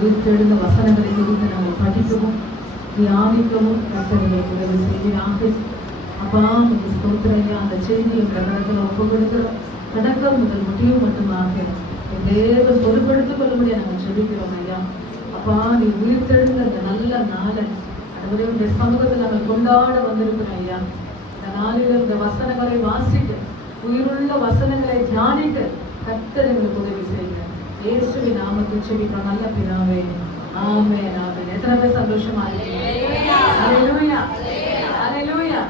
உயிர்த்தெழுந்த வசனங்களை குறித்து நாங்கள் படிக்கவும் தியானிக்கவும் கர்த்தர்களுக்கு உதவி செய்வீராக. அப்பா உங்க ஸ்தோத்திரையா அந்த செய்தியை பிரகடனத்தில் ஒப்புக்கொடுக்கிறோம். தொடக்கம் முதல் முடிவு மட்டுமாக தேவ பொறுப்படுத்திக் கொள்ளும்படியா நாங்கள் ஜெபிக்கிறோம் ஐயா. அப்பா நீ உயிர்த்தெழுந்த அந்த நல்ல நாளை அவருடைய சமூகத்தில் நாங்கள் கொண்டாட வந்திருக்கிறோம் ஐயா. இந்த நாளில் இந்த வசனங்களை வாசிக்க, உயிருள்ள வசனங்களை தியானிக்க கர்த்தர் எங்களுக்கு உதவி செய்யுங்க. இயேசுவின் நாமத்தில் ஜெபிக்கிறோம் நல்ல பிதாவே, ஆமென் ஆமென். எத்தனை பேர் சந்தோஷமா இருக்கீங்க? ஹல்லேலூயா ஹல்லேலூயா.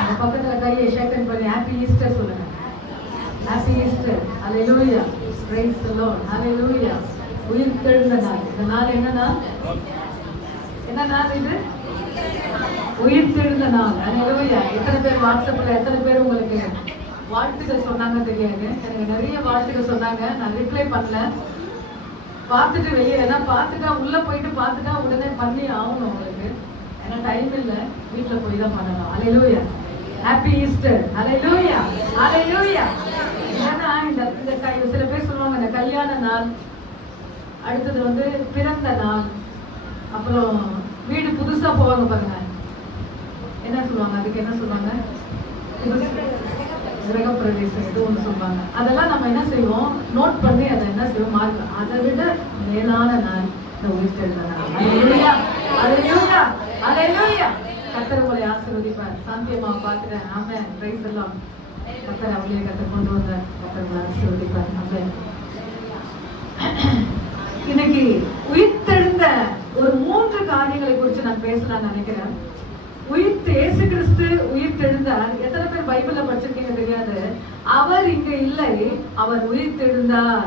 அந்த பக்கத்துல கையை ஷேக் பண்ணி ஹாப்பி ஈஸ்டர் சொல்லுங்க. Happy Easter. Hallelujah. Praise the Lord. Hallelujah. உயிர்த்தெழுந்த நாள். இந்த நாள் என்ன நாள்? என்ன நாள் இது? உயிர்த்தெழுந்த நாள். ஹல்லேலூயா. எத்தனை பேர் வாட்ஸ்அப்ல எத்தனை பேர் உங்களுக்கு வாழ்த்துக்கள் சொன்னாங்க தெரியாது. எனக்கு நிறைய வாழ்த்துக்கள் சொன்னாங்க. நான் ரிப்ளை பண்ணல. பார்த்துட்டு வெளியே ஏன்னா பார்த்துட்டா உள்ள போயிட்டு பார்த்துட்டா உடனே பண்ணி ஆகணும் உங்களுக்கு. ஏன்னா டைம் இல்லை, வீட்டில் போய் தான் பண்ணணும். Hallelujah. Happy Easter. Hallelujah hallelujah. ஏன்னா இந்த சில பேர் சொல்லுவாங்க இந்த கல்யாண நாள், அடுத்தது பிறந்த நாள், அப்புறம் வீடு புதுசா போவாங்க பாருங்க, என்ன சொல்லுவாங்க, அதுக்கு என்ன சொல்லுவாங்க, கிரகப்பிரவேசம் இது ஒன்று சொல்லுவாங்க. அதெல்லாம் நம்ம என்ன செய்வோம், நோட் பண்ணி அதை என்ன செய்வோம், மார்க். அதை விட மேலான நாள் இந்த உயிர்த்தெழுந்த நாள். ஹல்லேலூயா ஹல்லேலூயா ஹல்லேலூயா. கர்த்தர் உங்களை ஆசீர்வதிப்பார். சாந்தியம்மா பார்க்கிறேன். ஆமென். பிரைஸ் எல்லாம் கர்த்தர் அவங்களே கர்த்தர் கொண்டு வந்த கர்த்தர் உங்களை ஆசீர்வதிப்பார். ஆமென். இன்னைக்கு உயிர்த்தெழுந்த ஒரு 3 காரியங்களை குறித்து நான் பேசலாம்னு நினைக்கிறேன். இயேசு கிறிஸ்து உயிர்த்தெழுந்தார். எத்தனை பேர் பைபிள்ல படிச்சிருக்கீங்க தெரியாது. அவர் இங்க இல்லை, அவர் உயிர்த்தெழுந்தார்.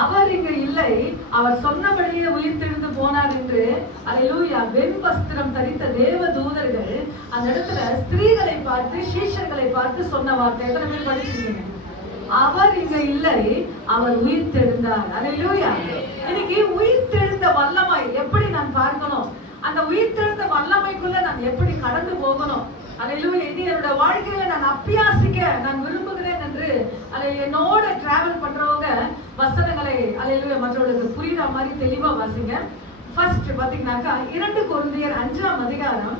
அவர் இங்க இல்லை, அவர் சொன்னபடியே உயிர்த்தெழுந்து போனார் என்று அல்லேலூயா. வெண்வஸ்திரம் தரித்த தேவ தூதர்கள் அந்த இடத்துல ஸ்திரீகளை பார்த்து, சீஷர்களை பார்த்து சொன்ன வார்த்தை எத்தனை பேர் படிச்சிருக்கீங்க? அவர் இங்க இல்லை, அவர் உயிர்த்தெழுந்தார். அல்லேலூயா. இன்னைக்கு உயிர்த்தெழுந்த வல்லமை எப்படி நான் பார்க்கணும், அந்த உயிர்த்தெழுந்த வல்லமைக்குள்ள நான் எப்படி கடந்து போகணும், அல்லேலூயா. இது என்னோட வாழ்க்கையில நான் அபியாசிக்க நான் விரும்புகிறேன் என்று என்னோட டிராவல் பண்றவங்க வசனங்களை அல்லேலூயா மற்றவர்களுக்கு புரியுற மாதிரி தெளிவா வாசிங்க. ஃபர்ஸ்ட் பாத்தீங்கன்னாக்கா 2 கொரிந்தியர் 5ஆம் அதிகாரம்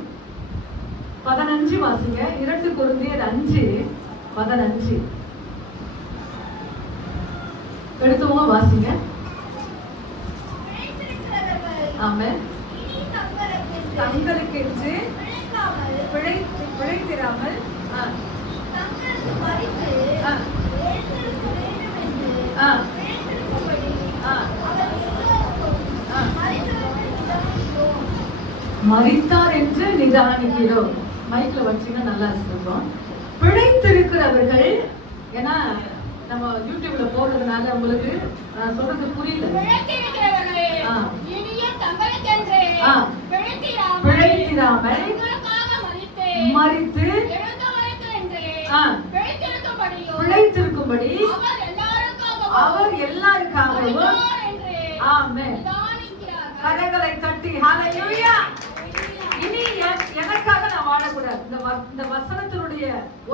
15 வாசிங்க. 2 கொரிந்தியர் 5:15 எடுத்தவங்க வாசிங்க. ஆமென். தங்களுக்கென்று பிழைத்திராமல் மரித்தார் என்று நிதானிக்கிறோம். மைக்ல வச்சீங்கன்னா நல்லா இருக்கும். பிழைத்திருக்கிறவர்கள், ஏன்னா நம்ம யூடியூப்ல போடுறதுனால உங்களுக்கு நான் சொல்றது புரியல. பிழைத்திராமல் மரித்து பிழைத்திருக்கும்படி அவர் எல்லாருக்காகவும் ஆமென் கரங்களை தட்டி ஹல்லேலூயா. இனி எனக்காக நான் வாழக்கூடாது. இந்த வசனத்தினுடைய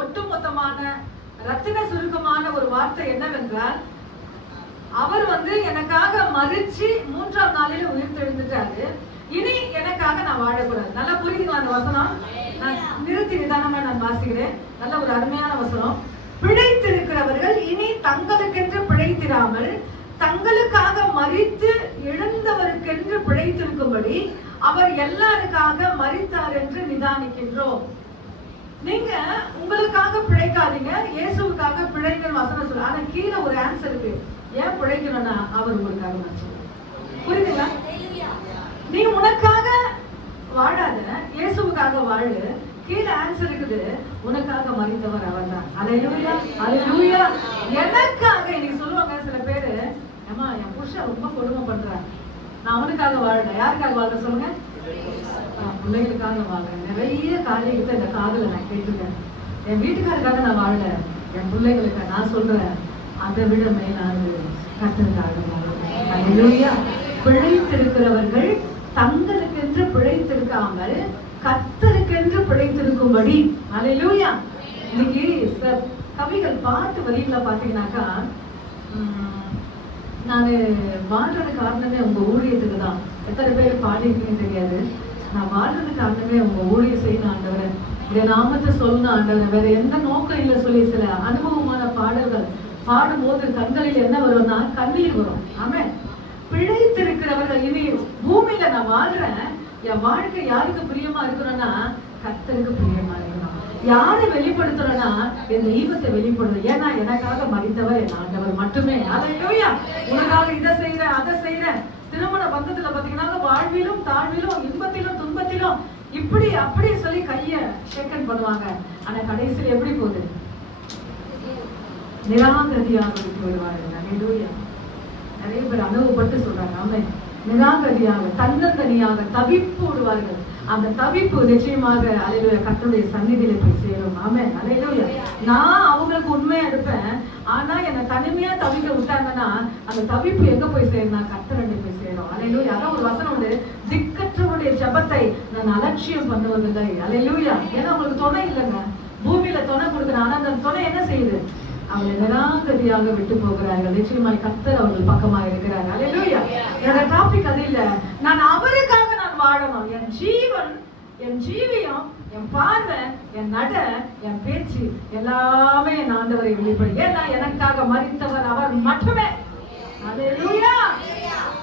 ஒட்டுமொத்தமான ரத்தின சுருக்கமான ஒரு வார்த்தை என்னவென்றால், அவர் எனக்காக மரிச்சு 3ஆம் நாளில் உயிர்த்தெழுந்துட்டாரு. இனி எனக்காக நான் வாழக்கூடாது. நல்லா புரியுதுங்களா அந்த வசனம்? நான் நிறுத்தி நிதானமா நான் வாசிக்கிறேன். நல்ல ஒரு அருமையான வசனம். பிழைத்திருக்கிறவர்கள் இனி தங்களுக்கென்று பிழைத்திராமல் தங்களுக்காக மரித்து எழுந்தவருக்கென்று பிழைத்திருக்கும்படி அவர் எல்லாருக்காக மரித்தார் என்று நிதானிக்கின்றோம். நீங்க உங்களுக்காக பிழைக்காதீங்க, இயேசுவுக்காக பிழைங்கள் வசனம் சொல்ல. ஆனா கீழே ஒரு ஆன்சர் இருக்கு. ஏன் பிழைக்கணும்னா அவர் உங்களுக்காக மரிச்சார். புரியுதுங்களா? நீ உனக்காக வாழாத, இயேசுவுக்காக வாழு. கீழே ஆன்சர் இருக்குது, உனக்காக மரித்தவர் அவர் தான். ஹல்லேலூயா ஹல்லேலூயா. எனக்காக இன்னைக்கு சொல்லுவாங்க சில பேரு, ஏமா என் புருஷன் ரொம்ப கொடுமை பண்றான், நான் அவனுக்காக வாழல. யாருக்காக வாழ சொல்லுங்க? பிள்ளைகளுக்காக வாழறேன். நிறைய காரியத்தை இந்த காதுல நான் கேட்டிருக்கேன். என் வீட்டுக்காரருக்காக நான் வாழல, என் பிள்ளைகளுக்காக. நான் சொல்றேன், அதை விட மேலானது கர்த்தருக்காக வாழறேன். ஹல்லேலூயா. பிழைத்திருக்கிறவர்கள் தங்களுக்கென்று பிழைத்திருக்காமல் கர்த்தருக்கென்று பிழைத்திருக்கும்படி. ஹல்லேலூயா. இன்னைக்கு கவிகள் பாட்டு வரிகளை பாத்தீங்கன்னாக்கா, நான் வாழ்றது காரணமே உங்க ஊழியத்துக்கு தான். எத்தனை பேர் பாடிருக்கீங்கன்னு தெரியாது. நான் வாழ்றது காரணமே உங்க ஊழியம் செய்யணும் ஆண்டவரை, இந்த நாமத்தை சொல்லணும் ஆண்டவரை, வேற எந்த நோக்கம் இல்லை சொல்லி சில அனுபவமான பாடல்கள் பாடும் போது கண்களில் என்ன வரும்னா கண்ணீர் வரும். ஆமே, பிழைத்திருக்கிறவர்கள் இனி பூமியில நான் வாழ்றேன், என் வாழ்க்கை யாருக்கு பிரியமா இருக்கணும்னா கர்த்தருக்கு பிரியமா இருக்கணும். யாரை வெளிப்படுத்துறோம்னா என் தெய்வத்தை வெளிப்படுது. ஏன்னா எனக்காக மறித்தவர் என் ஆண்டவர் மட்டுமே. அல்லேலூயா. உனக்காக இதை செய்யறேன் அதை செய்யறேன். திருமண பந்தத்துல பாத்தீங்கன்னா வாழ்விலும் தாழ்விலும் இன்பத்திலும் துன்பத்திலும் இப்படி அப்படி சொல்லி கைய ஷேக்கன் பண்ணுவாங்க. ஆனா கடைசியில் எப்படி போகுது? நிராகதியாக விட்டு விடுவார்கள். அல்லேலூயா. நிறைய பேர் அனுபவப்பட்டு சொல்றாங்க. ஆமே, நிராகதியாக தன்னந்தனியாக தவிப்பு விடுவார்கள். அந்த தவிப்பு நிச்சயமாக அல்லேலூயா கர்த்தருடைய சந்நிதியில போய் சேரும். ஆமே, அல்லேலூயா. நான் அவங்களுக்கு உண்மையா இருப்பேன், ஆனா என்னை தனிமையா தவிக்க விட்டாங்கன்னா அந்த தவிப்பு எங்க போய் சேரும்னா கர்த்தரண்டை போய் சேரும். அல்லேலூயா. அதான் ஒரு வசனம் உண்டு, திக்கற்றவருடைய ஜெபத்தை நான் அலட்சியம் பண்ணுவதில்லை. அல்லேலூயா. ஏன்னா அவங்களுக்கு துணை இல்லைங்க, பூமியில துணை கொடுக்குறேன். ஆனா அந்த துணை என்ன செய்யுது? அவங்களை நிராகதியாக விட்டு போகிறார்கள். நிச்சயமாய் கர்த்தர் அவர்கள் பக்கமாக இருக்கிறார்கள். அல்லேலூயா. என்னோட டாபிக் அது இல்ல, நான் அவருக்காக நான் வாழணும். என் ஜீவன், என் ஜீவியம், என் பார்வை, என் நட, என் பேச்சு எல்லாமே என் ஆண்டவரை வெளிப்படும். ஏன்னா எனக்காக மரித்தவர் அவர் மட்டுமே. அல்லேலூயா.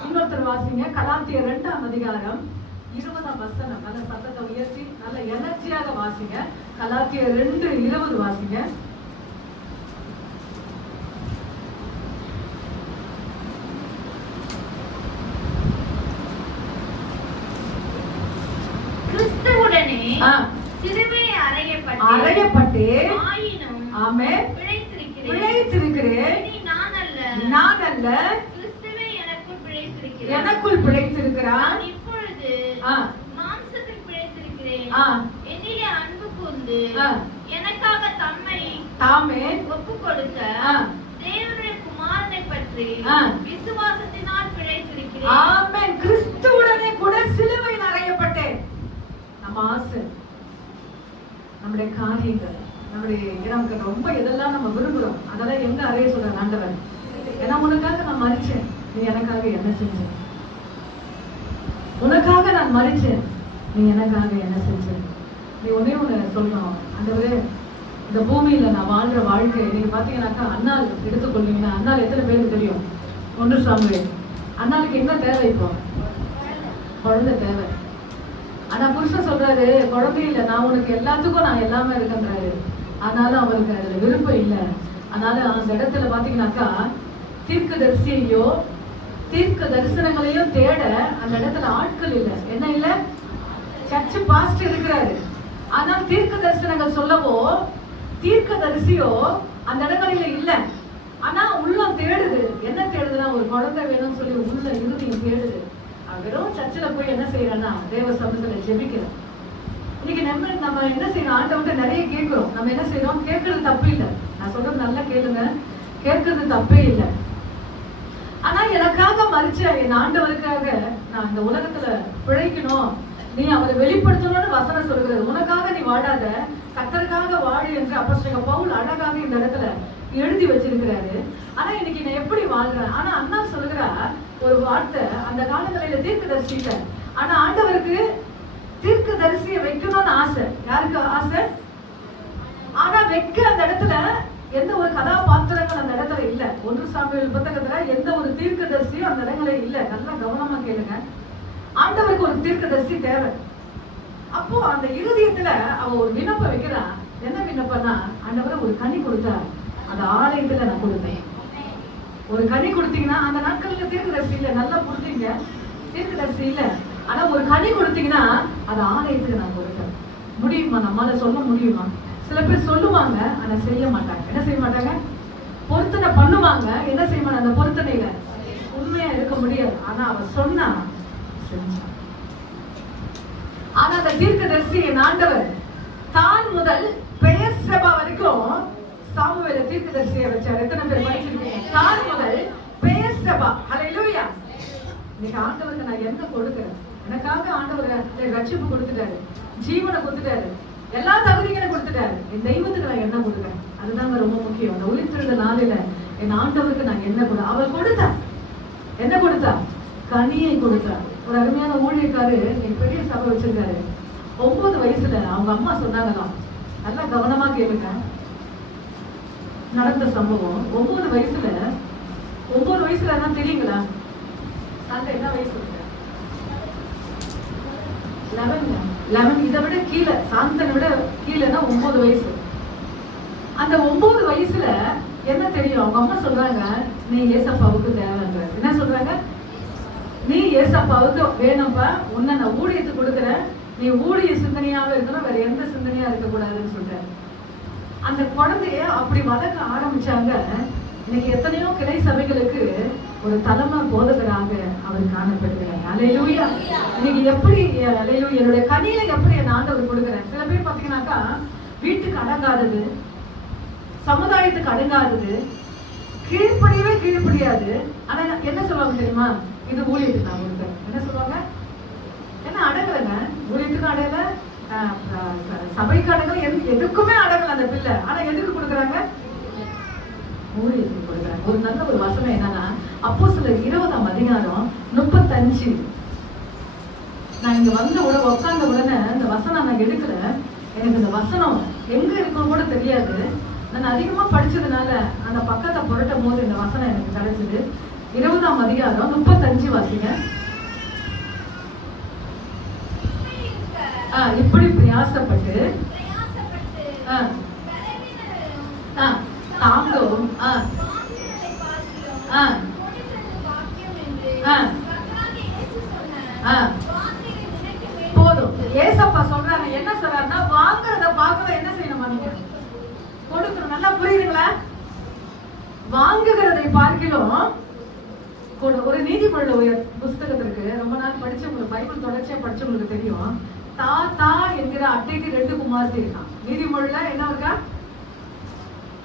இன்னொருத்தர் வாசிங்க, கலாத்தியர் 2ஆம் அதிகாரம் 20ஆம் வசனம். நல்ல சத்தத்தை உயர்த்தி நல்ல எனர்ஜியாக வாசிங்க. கலாத்தியர் 2:20 வாசிங்க. அறையப்பட்டு ஆமென் பிழைத்திருக்கிறேன். நான் அல்ல, எனக்குள் பிழைத்திருக்கிறான். இப்பொழுது மாம்சத்தில் பிழைத்திருக்கிறேன். என்னிலே அன்பு கூர்ந்து எனக்காக தாமே ஒப்புக் கொடுத்த தேவனுடைய குமாரனை பற்றி விசுவாசத்தினால் பிழைத்திருக்கிறேன். ஆமென். கிறிஸ்துவுடனே கூட சிலுவையில் அறையப்பட்டேன். நம்ம ஆசை, நம்முடைய காரியங்கள், நம்முடைய நமக்கு ரொம்ப எதெல்லாம் நம்ம விரும்புறோம் அதெல்லாம் எங்க அறைய சொல்ற ஆண்டவர்? ஏன்னா உனக்காக நான் மரிச்சேன், நீ எனக்காக என்ன செஞ்ச? உனக்காக நான் மரிச்சேன், நீ எனக்காக என்ன செஞ்ச? நீ ஒன்னே ஒண்ணு சொல்லணும், ஆண்டவரே இந்த பூமியில நான் வாழ்ற வாழ்க்கை நீங்க பாத்தீங்கன்னாக்கா, அண்ணாள் எடுத்துக்கொள்வீங்கன்னா அண்ணாள் எத்தனை பேருக்கு தெரியும்? 1 சாமுவேல். அண்ணாளுக்கு என்ன தேவை? இப்போ குழந்தை தேவை. ஆனா புருஷன் சொல்றாரு, குழந்தை இல்ல, நான் உனக்கு எல்லாத்துக்கும் நான் எல்லாமே இருக்கேன்றாரு. ஆனாலும் அவருக்கு அதுல விருப்பம் இல்லை. அதனால அந்த இடத்துல பாத்தீங்கன்னாக்கா தீர்க்கதரிசியையோ தீர்க்க தரிசனங்களையும் தேட அந்த இடத்துல ஆட்கள் இல்லை. என்ன இல்லை? சர்ச்சு பாஸ்டர் இருக்கிறாரு, ஆனால் தீர்க்க தரிசனங்கள் சொல்லவோ தீர்க்க தரிசியோ அந்த இடங்களில இல்ல. ஆனா உள்ளம் தேடுது. என்ன தேடுதுன்னா ஒரு குழந்தை வேணும்னு சொல்லி உள்ள இருதயம் தேடுது. வெறும் சர்ச்சில் போய் என்ன செய்யறோம்னா தேவ சமூகத்துல ஜெபிக்கிறோம். இன்னைக்கு நம்ம என்ன செய்யறோம்? ஆண்டவன்கிட்ட நிறைய கேட்கிறோம். நம்ம என்ன செய்யறோம்? கேட்கறது தப்பு இல்லை. நான் சொல்றது நல்லா கேளுங்க, கேட்கறது தப்பே இல்லை. ஆனா எனக்காக மரிச்ச என் ஆண்டவருக்காக நான் இந்த உலகத்துல பிழைக்கணும், நீ அவரை வெளிப்படுத்தணும்னு வசனம் சொல்கிறது. உனக்காக நீ வாழாத, கர்த்தருக்காக வாழு என்று அப்போஸ்தலன் பவுல் அழகாக இந்த இடத்துல எழுதி வச்சிருக்கிறாரு. ஆனா இன்னைக்கு நான் எப்படி வாழ்றேன்? ஆனா அண்ணா சொல்லுகிறா ஒரு வார்த்தை, அந்த காலங்களில தீர்க்க தரிசிட்ட. ஆனா ஆண்டவருக்கு தீர்க்க தரிசியை வைக்கணும்னு ஆசை. யாருக்கு ஆசை? ஆனா வைக்க அந்த இடத்துல எந்த ஒரு கதாபாத்திரங்கள் அந்த இடத்துல இல்ல. 1 சாமுவேல் புத்தகத்துல எந்த ஒரு தீர்க்க தரிசியும் அந்த இடங்களே இல்ல. நல்லா கவனமா கேளுங்க. ஆண்டவருக்கு ஒரு தீர்க்க தரிசி தேவை. அப்போ அந்த இருதயத்துல அவ ஒரு விண்ணப்பம் வைக்கிறான். என்ன விண்ணப்பம்னா, ஆண்டவரை ஒரு கனி கொடுத்தா அந்த ஆலயத்துல நான் கொடுத்தேன். ஒரு கனி கொடுத்தீங்கன்னா, அந்த நாட்கள்ல தீர்க்கதரிசி இல்ல, நல்லா புரிஞ்சுங்க, தீர்க்கதரிசி இல்ல, ஆனா ஒரு கனி கொடுத்தீங்கன்னா அது ஆலயத்துக்கு நான் கொடுத்தேன். முடியுமா? நம்மளால சொல்ல முடியுமா? சில பேர் சொல்லுவாங்க, ஆனா செய்ய மாட்டாங்க. என்ன செய்ய மாட்டாங்க? பொருத்தனை பண்ணுவாங்க, என்ன செய்ய மாட்டாங்க? அந்த பொருத்தனையில உண்மையா இருக்க முடியாது. ஆனா அவ சொன்னா செஞ்சான். ஆனா அந்த தீர்க்கதரிசி என் ஆண்டவர் தான் முதல் பெயர் சபா வரைக்கும் சாமுவேல தீர்க்கதரிசியை வச்சார். எத்தனை பேர் படிச்சிருக்கீங்க? தான் முதல் பெயர் சபா. ஹல்லேலூயா. இன்னைக்கு ஆண்டவருக்கு நான் என்ன கொடுக்கிறேன்? எனக்காக ஆண்டவர் ரட்சிப்பு கொடுத்துட்டாரு, ஜீவனை கொடுத்துட்டாரு, எல்லா தகுதிகளை கொடுத்துட்டாரு. என் தெய்வத்துக்கு நான் என்ன கொடுக்கிறேன்? அதுதாங்க ரொம்ப முக்கியம். அந்த உயிர்த்தெழுந்த நாளில என் ஆண்டவருக்கு நான் என்ன கொடு அவர் கொடுத்தார். என்ன கொடுத்தா? கனியை கொடுத்தா. ஒரு அருமையான ஊழியக்காரு என் பெரிய சபை வச்சிருக்காரு. 9 வயசுல அவங்க அம்மா சொன்னாங்களாம், நல்லா கவனமா கேளுங்க, நடந்த சம்பவம். 9 வயசுல தான் தெரியுங்களா? அந்த என்ன வயசு? 11. இதை விட கீழே, சாந்தனை விட கீழேன்னா 9 வயசு. அந்த 9 வயசுல என்ன தெரியும்? அவங்க அம்மா சொல்றாங்க, நீ ஏசப்பாவுக்கு தேவைன்ற. என்ன சொல்றாங்க? நீ ஏசப்பாவுக்கு வேணும்பா, உன்னை நான் ஊழியத்துக்கு கொடுக்குறேன், நீ ஊழிய சிந்தனையாவே இருக்கணும், வேற எந்த சிந்தனையா இருக்கக்கூடாதுன்னு சொல்றேன். அந்த குழந்தைய அப்படி வளர்க்க ஆரம்பிச்சாங்க. இன்னைக்கு எத்தனையோ கிளை சபைகளுக்கு ஒரு தலைமை போதகராக அவர் காணப்படுகிறார். அல்லேலூயா. இன்னைக்கு எப்படி அல்லேலூயா, என்னுடைய கனியில எப்படி என் ஆண்டவர் கொடுக்குறேன். சில பேர் பாத்தீங்கன்னாக்கா வீட்டுக்கு அடங்காதது, சமுதாயத்துக்கு அடங்காதது, கீழ்ப்படியாது. ஆனா என்ன சொல்லுவாங்க தெரியுமா? இது ஊழியத்துக்கு நான் கொடுக்குறேன். என்ன சொல்லுவாங்க? என்ன அடங்கலைங்க, ஊழியத்துக்கும் அடங்கல, சபைக்கு அடங்கல, எதுக்குமே அடங்கல அந்த பிள்ளை. ஆனா எதுக்கு கொடுக்குறாங்க? ஊழியத்துக்கு கொடுக்குறாங்க. ஒரு நல்ல ஒரு வசனம் என்னன்னா, அப்போஸ்தலர் 20ஆம் அதிகாரம் 35. நான் இங்க வந்த உட்கார்ந்த உடனே இந்த வசனம் நான் எடுக்கல. எனக்கு இந்த வசனம் எங்க இருக்குன்னு கூட தெரியாது. நான் அதிகமா படிச்சதுனால அந்த பக்கத்தை புரட்டும் போது இந்த வசனம் எனக்கு கிடைச்சது. 20ஆம் அதிகாரம் 35 வாசிங்க. இப்படி பிரயாசப்பட்டு தாங்கவும் போதும். ஏசப்பா சொல்றாங்க, என்ன சொல்றாருன்னா, வாங்குறத பார்க்கறத என்ன செய்யணுமா? நீங்க கொடுக்கணும். நல்லா புரியுதுங்களா? வாங்குகிறதை பார்க்கிலும் ஒரு நீதிமொழியில புஸ்தகத்திற்கு ரொம்ப நாள் படிச்சவங்களுக்கு, பைபிள் தொடர்ச்சியா படிச்சவங்களுக்கு தெரியும். தாத்தா என்கிற அட்டைக்கு 2 குமார்த்தி இருக்கான். நீதிமொழியில என்ன இருக்கா?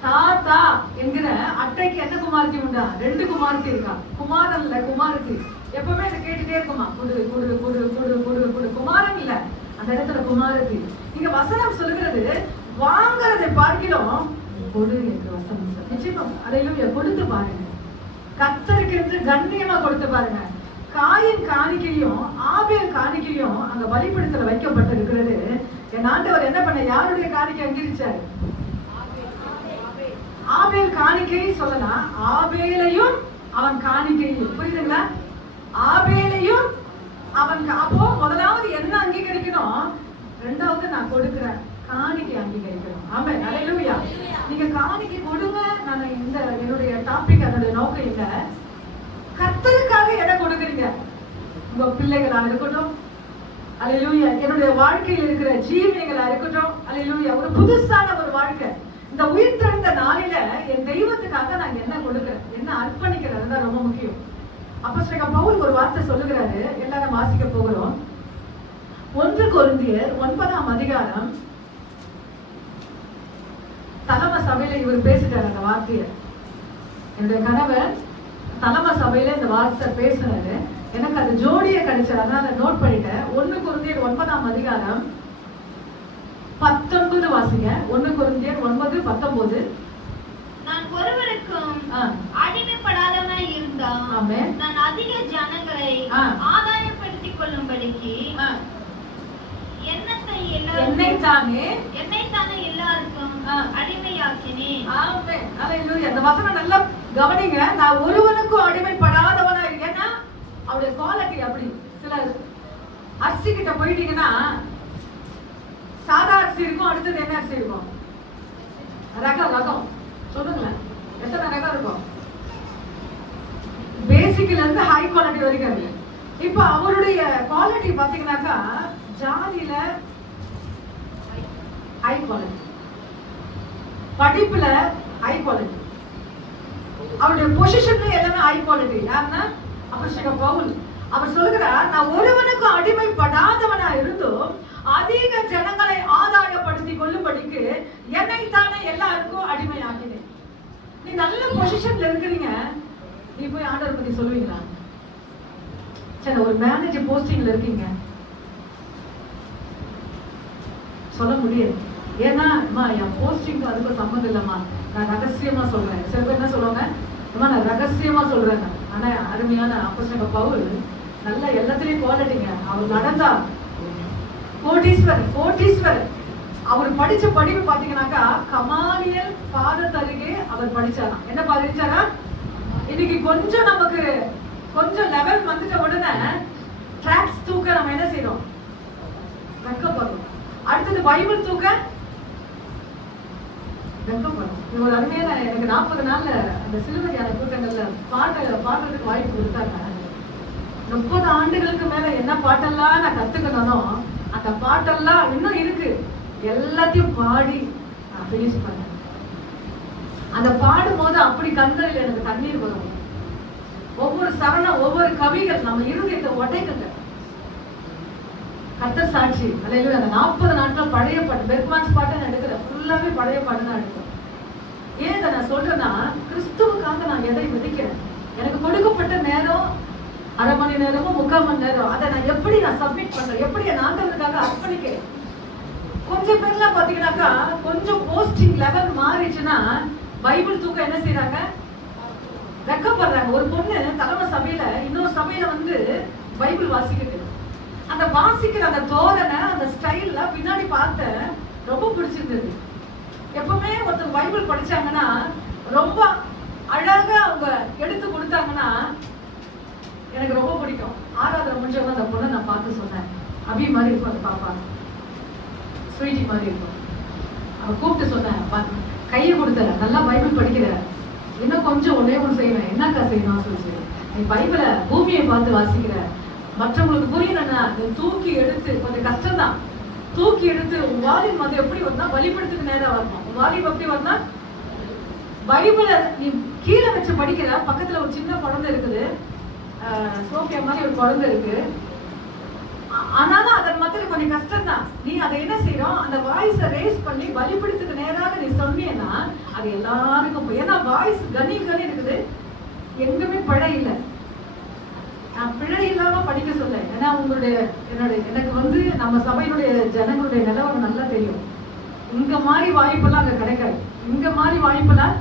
தாத்தா என்கிற அட்டைக்கு என்ன குமார்த்தி உண்டா? 2 குமார்த்தி இருக்கா. குமாரன் இல்ல, குமாரத்தி. எப்பவுமே அதை கேட்டுட்டே இருக்குமா, குடு குடு குடு குடு குடு குடு. குமாரன் இல்ல, அந்த இடத்துல குமாரத்தி. இங்க வசனம் சொல்லுகிறது, வாங்குறதை பார்க்கிலும் கொடு என்று வசனம். நிச்சயமா அதையிலும் கொடுத்து பாருங்க. கர்த்தருக்கு கண்ணியமா கொடுத்து பாருங்க. காயின் காணிக்கையும் ஆபேல் காணிக்கையும் அங்க பலிபீடத்துல வைக்கப்பட்டு இருக்கிறது. என் ஆண்டவர் என்ன பண்ண? யாருடைய காணிக்கை அங்கீகரிச்சாரு? ஆபேல் காணிக்கை சொல்லலாம். ஆபேலையும் அவன் காணிக்கையும், புரியுதுங்களா? ஆபேலையும் அவன். அப்போ முதலாவது என்ன அங்கீகரிக்கணும்? 2வது நான் கொடுக்கிறேன் காணிக்கை அங்கீகரிக்கணும். ஆமே, அல்லேலூயா. நீங்க காணிக்கை கொடுங்க. நான் இந்த என்னுடைய டாபிக், அதனுடைய நோக்கம் இல்ல. கர்த்தருக்காக எதை கொடுக்குறீங்க? உங்க பிள்ளைகளா இருக்கட்டும், அல்லேலூயா, என்னுடைய வாழ்க்கையில் இருக்கிற ஜீவனைகளா இருக்கட்டும், அல்லேலூயா, ஒரு புதுசான ஒரு வாழ்க்கை. இந்த உயிர் தெழுந்த நாளில என் தெய்வத்துக்காக நான் என்ன கொடுக்கிறேன், என்ன அர்ப்பணிக்கிறது தான் ரொம்ப முக்கியம். அப்போஸ்தலர் பவுல் ஒரு வார்த்தை சொல்லுகிறாரு, எல்லாரும் வாசிக்க போகிறோம். 1 கொரிந்தியர் 9ஆம் அதிகாரம். தலைமை சபையில இவர் பேசிட்டார் அந்த வார்த்தையை. என்னுடைய கணவர் தலைமை சபையில இந்த வார்த்தை பேசுறாரு. எனக்கு அது ஜோடிய கிடைச்சது, அதனால நோட் பண்ணிட்டேன். 1 கொரிந்தியர் 9ஆம் அதிகாரம் 19 வாசிங்க. 1 கொரிந்தியர் 9:19. நான் ஒருவருக்கும் அடிமைப்படாதவனாய் இருந்தான். நான் அதிக ஜனங்களை ஆதாயப்படுத்திக் கொள்ளும்படிக்கு என்னைத்தானே எல்லாருக்கும் அடிமையாக்கினேன். ஆமென், அல்லேலூயா. அந்த வசனம் நல்லா கவனிங்க. நான் ஒருவனுக்கும் அடிமைப்படாதவனா இருக்கேன்னா அவருடைய குவாலிட்டி அப்படி. சில அரிசி கிட்ட போயிட்டீங்கன்னா சாதா அரிசி இருக்கும், அடுத்தது என்ன அரிசி இருக்கும்? ரகம் சொல்லுங்களேன், எத்தனை ரகம் இருக்கும்? பேசிக்ல இருந்து ஹை குவாலிட்டி வரைக்கும். இப்ப அவருடைய குவாலிட்டி பாத்தீங்கன்னாக்கா, ஜாதியில ஹை குவாலிட்டி, படிப்புல ஹை குவாலிட்டி, அவருடைய பொசிஷன்ல எல்லாமே ஹை குவாலிட்டி. யாருன்னா அப்போஸ்தலர் பவுல். அவர் சொல்லுகிறார், நான் ஒருவனுக்கும் அடிமைப்படாதவனா இருந்தும் அதிக ஜனங்களை ஆதாயப்படுத்திக் கொள்ளும்படிக்கு என்னைத்தானே எல்லாருக்கும் அடிமையாக்கினேன். நீ நல்ல பொசிஷன்ல இருக்கிறீங்க, நீ போய் ஆண்டவர் பத்தி சொல்லுவீங்களா? சரி, ஒரு மேனேஜர் போஸ்டிங்ல இருக்கீங்க, சொல்ல முடியாது. ஏன்னா என் போஸ்டிங் அதுக்கு சம்மந்தம் இல்லம்மா, நான் ரகசியமா சொல்றேன். சில பேர் என்ன சொல்லுவாங்க, நான் ரகசியமா சொல்றேன். ஆனா அருமையான அப்போஸ்தலன் பவுல் நல்ல எல்லாத்துலயும் குவாலிட்டிங்க. அவர் நடந்தா கோடீஸ்வரர். அவர் படிச்ச படிப்பு பாத்தீங்கன்னாக்கா கமாலியல் பாதத்தருகே அவர் படிச்சாராம். என்ன படிச்சாரா? இன்னைக்கு கொஞ்சம் நமக்கு கொஞ்சம் லெவல் வந்துட்ட உடனே ட்ராக்ஸ் தூக்க நம்ம என்ன செய்யறோம்? வெட்கப்படுறோம். அடுத்தது பைபிள் தூக்க வெட்கப்படுறோம். இது ஒரு அருமையான எனக்கு 40 நாள்ல அந்த சிலுவையான கூட்டங்கள்ல பாடுறதுக்கு வாய்ப்பு கொடுத்தாங்க. 30 ஆண்டுகளுக்கு மேல என்ன பாட்டெல்லாம் நான் கத்துக்கணும்னோ அந்த பாட்டெல்லாம் இன்னும் இருக்கு. எல்லாத்தையும் பாடி நான் பினிஷ் பண்ணேன். அந்த பாடும் போது அப்படி கண்களில் எனக்கு தண்ணீர் வரும். ஒவ்வொரு சரணம், ஒவ்வொரு கவிகள் நம்ம இருதயத்தை உடைக்குங்க. கத்த சாட்சி அல்லேலூயா. அந்த 40 நாட்கள் பழைய பாட்டு பெர்க்மான்ஸ் பாட்டை நான் எடுக்கிறேன். ஃபுல்லாவே பழைய பாட்டு தான் எடுக்கிறேன். ஏன் இதை நான் சொல்றேன்னா, கிறிஸ்துவுக்காக நான் எதை விதிக்கிறேன்? எனக்கு கொடுக்கப்பட்ட நேரம் 1/2 மணி நேரமோ 3/4 மணி நேரம், அதை நான் எப்படி சப்மிட் பண்றேன்? எப்படி என் ஆண்டவருக்காக அர்ப்பணிக்கிறேன்? கொஞ்சம் பேர்லாம் பாத்தீங்கன்னாக்கா கொஞ்சம் போஸ்டிங் லெவல் மாறிச்சுன்னா பைபிள் தூக்க என்ன செய்யறாங்க? வெக்கப்படுறாங்க. ஒரு பொண்ணு தலைமை சபையில இன்னொரு சபையில வந்து பைபிள் வாசிக்குது. அந்த வாசிக்கிற அந்த தோரணை, அந்த ஸ்டைல்ல பின்னாடி பார்த்த ரொம்ப பிடிச்சிருந்தது. எப்பவுமே ஒருத்தர் பைபிள் படிச்சாங்கன்னா ரொம்ப அழகா அவங்க எடுத்து கொடுத்தாங்கன்னா எனக்கு ரொம்ப பிடிக்கும். ஆராதனை முடிஞ்சவங்க அந்த பொண்ணை நான் பார்த்து சொன்னேன், அபி மாதிரி இருக்கும் அந்த பாப்பா, ஸ்வீட்டி மாதிரி இருக்கும். அவ கூப்பிட்டு சொன்னேன், கையை கொடுத்தல, நல்லா பைபிள் படிக்கிற, இன்னும் கொஞ்சம் ஒன்னே ஒன்று செய்வேன். என்னக்கா செய்யணும் சொல்லி, நீ பைபிளை பூமியை பார்த்து வாசிக்கிற, மற்றவங்களுக்கு புரியணும்னா தூக்கி எடுத்து, கொஞ்சம் கஷ்டம் தான், தூக்கி எடுத்து உன் வாலிபம் வந்து எப்படி வந்தா வழிபடுத்துக்கு நேரம் வரணும். உன் வாலிபம் எப்படி வந்தா பைபிளை நீ கீழே வச்சு படிக்கிற. பக்கத்துல ஒரு சின்ன குழந்தை இருக்குது, சோஃபியா மாதிரி ஒரு குழந்தை இருக்கு. ஆனாலும் அதன் மத்தியில கொஞ்சம் கஷ்டம் தான். நீ அதை என்ன செய்யறோம்? அந்த வாய்ஸை ரேஸ் பண்ணி வழிபடுத்துக்கு நேராக நீ சொன்னீன்னா அது எல்லாருக்கும் போய், ஏன்னா வாய்ஸ் கனி இருக்குது, எங்குமே பிழை இல்லை. நான் பிழை இல்லாம படிக்க சொல்ல, ஏன்னா எனக்கு வந்து நம்ம சபையினுடைய ஜனங்களுடைய நிலவரம் நல்லா தெரியும். இங்க மாதிரி வாய்ப்பெல்லாம் அங்க கிடைக்காது. இங்க மாதிரி வாய்ப்பெல்லாம்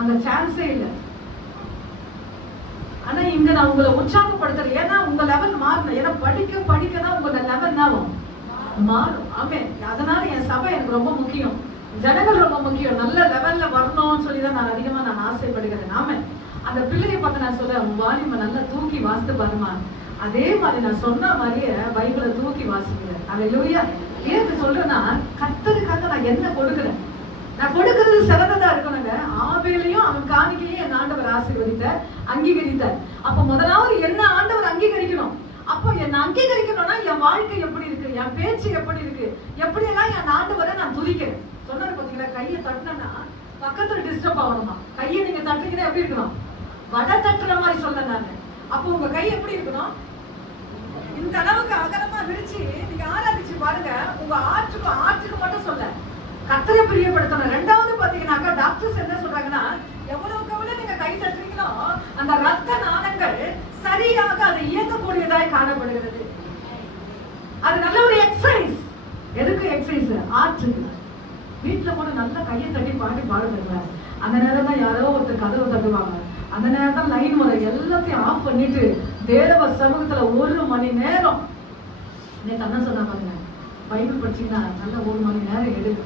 அங்க சான்ஸே இல்லை. ஆனா இங்க நான் உங்களை உற்சாகப்படுத்துறேன். ஏன்னா உங்க லெவல் மாறணும். ஏன்னா படிக்க தான் உங்க லெவல் மாறும். ஆமே. அதனால என் சபை எனக்கு ரொம்ப முக்கியம், ஜனங்கள் ரொம்ப முக்கியம். நல்ல லெவல்ல வரணும்னு சொல்லிதான் நான் அதிகமா ஆசைப்படுகிறேன். ஆமே. அந்த பிள்ளையை பார்த்து நான் சொல்றேன், உன் வாலிப நல்லா தூக்கி வாசித்து பாருமா. அதே மாதிரி நான் சொன்ன மாதிரியே பைபிளை தூக்கி வாசிக்கிறேன். அல்லேலூயா. ஏன் சொல்றேன்னா, கர்த்தருக்காக நான் என்ன கொடுக்குறேன்? நான் கொடுக்கிறது சிறந்ததா இருக்கணுங்க. ஆபேலையும் அவன் காணிக்கையும் என் ஆண்டவர் ஆசீர்வதித்தார், அங்கீகரித்தார். அப்ப முதலாவது என்ன ஆண்டவர் அங்கீகரிக்கணும். அப்போ என்ன அங்கீகரிக்கணும்னா என் வாழ்க்கை எப்படி இருக்கு, என் பேச்சு எப்படி இருக்கு, எப்படியெல்லாம் என் ஆண்டவரை நான் துதிக்கிறேன். சொன்னாரு பாத்தீங்களா, கையை தட்டினா பக்கத்துல டிஸ்டர்ப் ஆகணுமா. கையை நீங்க தட்டுறீங்கன்னா எப்படி இருக்கணும்? வடை தட்டுற மாதிரி சொல்ல நானு. அப்போ உங்க கை எப்படி இருக்கணும்? இந்த அளவுக்கு அகலமா விரிச்சு நீங்க ஆராதிச்சு பாருங்க. உங்க ஆற்றுக்கு மட்டும் சொல்ல, கர்த்தரை பிரியப்படுத்தணும். ரெண்டாவது பாத்தீங்கன்னாக்கா டாக்டர்ஸ் என்ன சொல்றாங்கன்னா, எவ்வளவுக்கு எவ்வளவு நீங்க கை தட்டுறீங்களோ அந்த ரத்த நாளங்கள் சரியாக அது இயங்கக்கூடியதாய் காணப்படுகிறது. அது நல்ல ஒரு எக்ஸசைஸ். எதுக்கு எக்ஸசைஸ்? ஆற்றுக்கு. வீட்டுல கூட நல்லா கையை தட்டி பாடுங்க. அந்த நேரம் தான் யாரோ ஒருத்தர் கதவை தட்டுவாங்க. அந்த நேரம் தான் லைன் வரும். எல்லாத்தையும் ஆஃப் பண்ணிட்டு தேவ சமூகத்துல 1 மணி நேரம், இன்னைக்கு என்ன சொன்னா பாருங்க, பைபிள் படிச்சீங்கன்னா நல்லா 1 மணி நேரம் எடுங்க,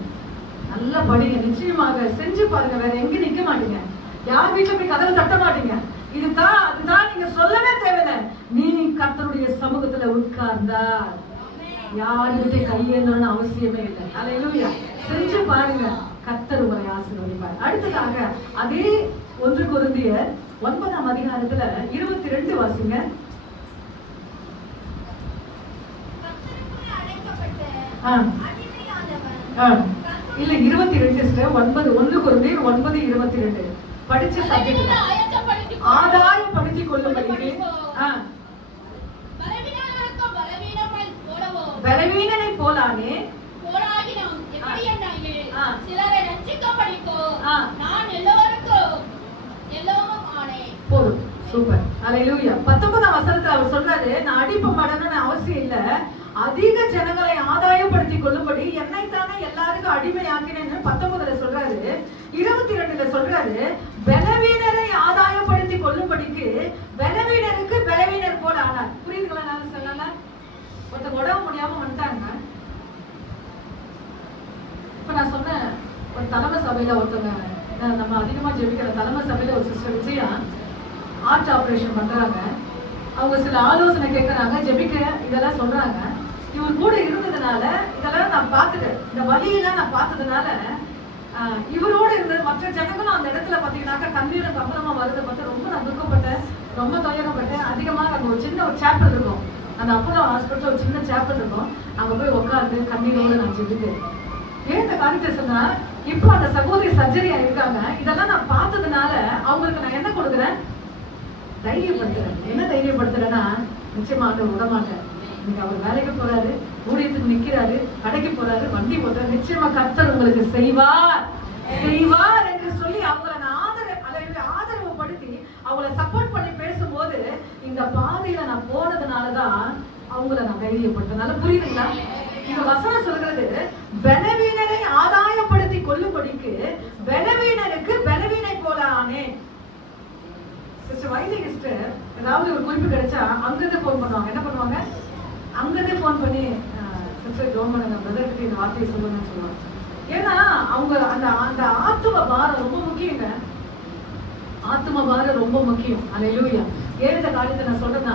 நல்லா படிங்க. நிச்சயமாக செஞ்சு பாருங்க. வேற எங்க நிக்க மாட்டீங்க. யார் வீட்டுல போய் கதவை தட்ட மாட்டீங்க. இதுதான் அதுதான் நீங்க சொல்லவே தேவையில்லை. நீ கர்த்தருடைய சமூகத்துல உட்கார்ந்தா யாருக்கிட்ட கையேந்தணும்னு அவசியமே இல்லை. அல்லேலூயா. செஞ்சு பாருங்க, கர்த்தர் உங்களை ஆசீர்வதிப்பார். அடுத்ததாக அதே 1 கொரிந்தியர் 9ஆம் அதிகாரத்துல 22 வாசிங்க. இல்ல 22 1 கொரிந்தியர் 9:22 படிச்ச சப்ஜெக்ட் ஆதாயப்படுத்திக் கொள்ளும்படி பலவீனனை போலானே போதும். சூப்பர். அல்லேலூயா. 19ஆம் வசனத்துல அவர் சொல்றாரு, நான் அடிப்படணும்னு அவசியம் இல்ல, அதிக ஜனங்களை ஆதாயப்படுத்திக் கொள்ளும்படி என்னைத்தானே எல்லாருக்கும் அடிமையாக்கினேன்னு 19ல சொல்றாரு. 22ல சொல்றாரு, பலவீனரை ஆதாயப்படுத்திக் முடியாம வந்துட்டாங்க. இப்ப நான் சொன்னேன், ஒரு தலைமை சபையில ஒருத்தவங்க, நம்ம அதிகமா ஜெபிக்கிற தலைமை சபையில ஒரு சிஸ்டர் விஜயா ஹார்ட் ஆபரேஷன் பண்றாங்க. அவங்க சில ஆலோசனை கேட்கறாங்க, ஜெபிக்க இதெல்லாம் சொல்றாங்க. இவர் கூட இருந்ததுனால இதெல்லாம் நான் பார்த்துட்டேன், இந்த வழியெல்லாம் நான் பார்த்ததுனால இவரோட இருந்த மற்ற ஜனங்களும் அந்த இடத்துல பாத்தீங்கன்னாக்கா கண்ணீரும் கம்பளமா வருதை பார்த்து ரொம்ப நான் துக்கப்பட்டேன், ரொம்ப துயரப்பட்டேன். அதிகமாக அங்க ஒரு சின்ன ஒரு சேப்பல் இருக்கும், அந்த அப்போலோ ஹாஸ்பிட்டல் ஒரு சின்ன சேப்பல் இருக்கும், அங்க போய் உட்காந்து கண்ணீரோடு நான் ஜெபித்தேன். ஏன் இந்த காரியத்தை சொன்னா, இப்போ அந்த சகோதரி சர்ஜரியா இருக்காங்க. இதெல்லாம் நான் பார்த்ததுனால அவங்களுக்கு நான் என்ன கொடுக்குறேன்? தைரியப்படுத்துறேன். என்ன தைரியப்படுத்துறேன்னா, நிச்சயமா அதை விட மாட்டேன். இன்னைக்கு அவர் வேலைக்கு போறாரு, ஊழியத்துக்கு நிக்கிறாரு, கடைக்கு போறாரு, வண்டி போறாரு, நிச்சயமா கர்த்தர் உங்களுக்கு செய்வார் செய்வார் என்று சொல்லி அவங்கள நான் ஆதரவு படுத்தி அவங்கள சப்போர்ட் பண்ணி பேசும்போது இந்த பாதையில நான் போனதுனாலதான் அவங்கள நான் தைரியப்படுத்தினால. புரியுதுங்களா? இந்த வசனம் சொல்கிறது, பலவீனரை ஆதாயப்படுத்தி கொள்ளும்படிக்கு பலவீனருக்கு பலவீனை போல ஆனேன். சிஸ்டர் வைத்திய சிஸ்டர் ஏதாவது ஒரு குறிப்பு கிடைச்சா அங்கிருந்து போன் பண்ணுவாங்க. என்ன பண்ணுவாங்க? அங்கிருந்து போன் பண்ணி சிஸ்டர் ஜோம் பண்ணுங்க, பிரதருக்கு இந்த வார்த்தையை சொல்லுங்கன்னு சொல்லுவாங்க. ஏன்னா அவங்க அந்த அந்த ஆத்தும பாரம் ரொம்ப முக்கியங்க. ஆத்தும பாரம் ரொம்ப முக்கியம். அல்லேலூயா. ஏன் இந்த காரியத்தை நான் சொல்றேன்னா,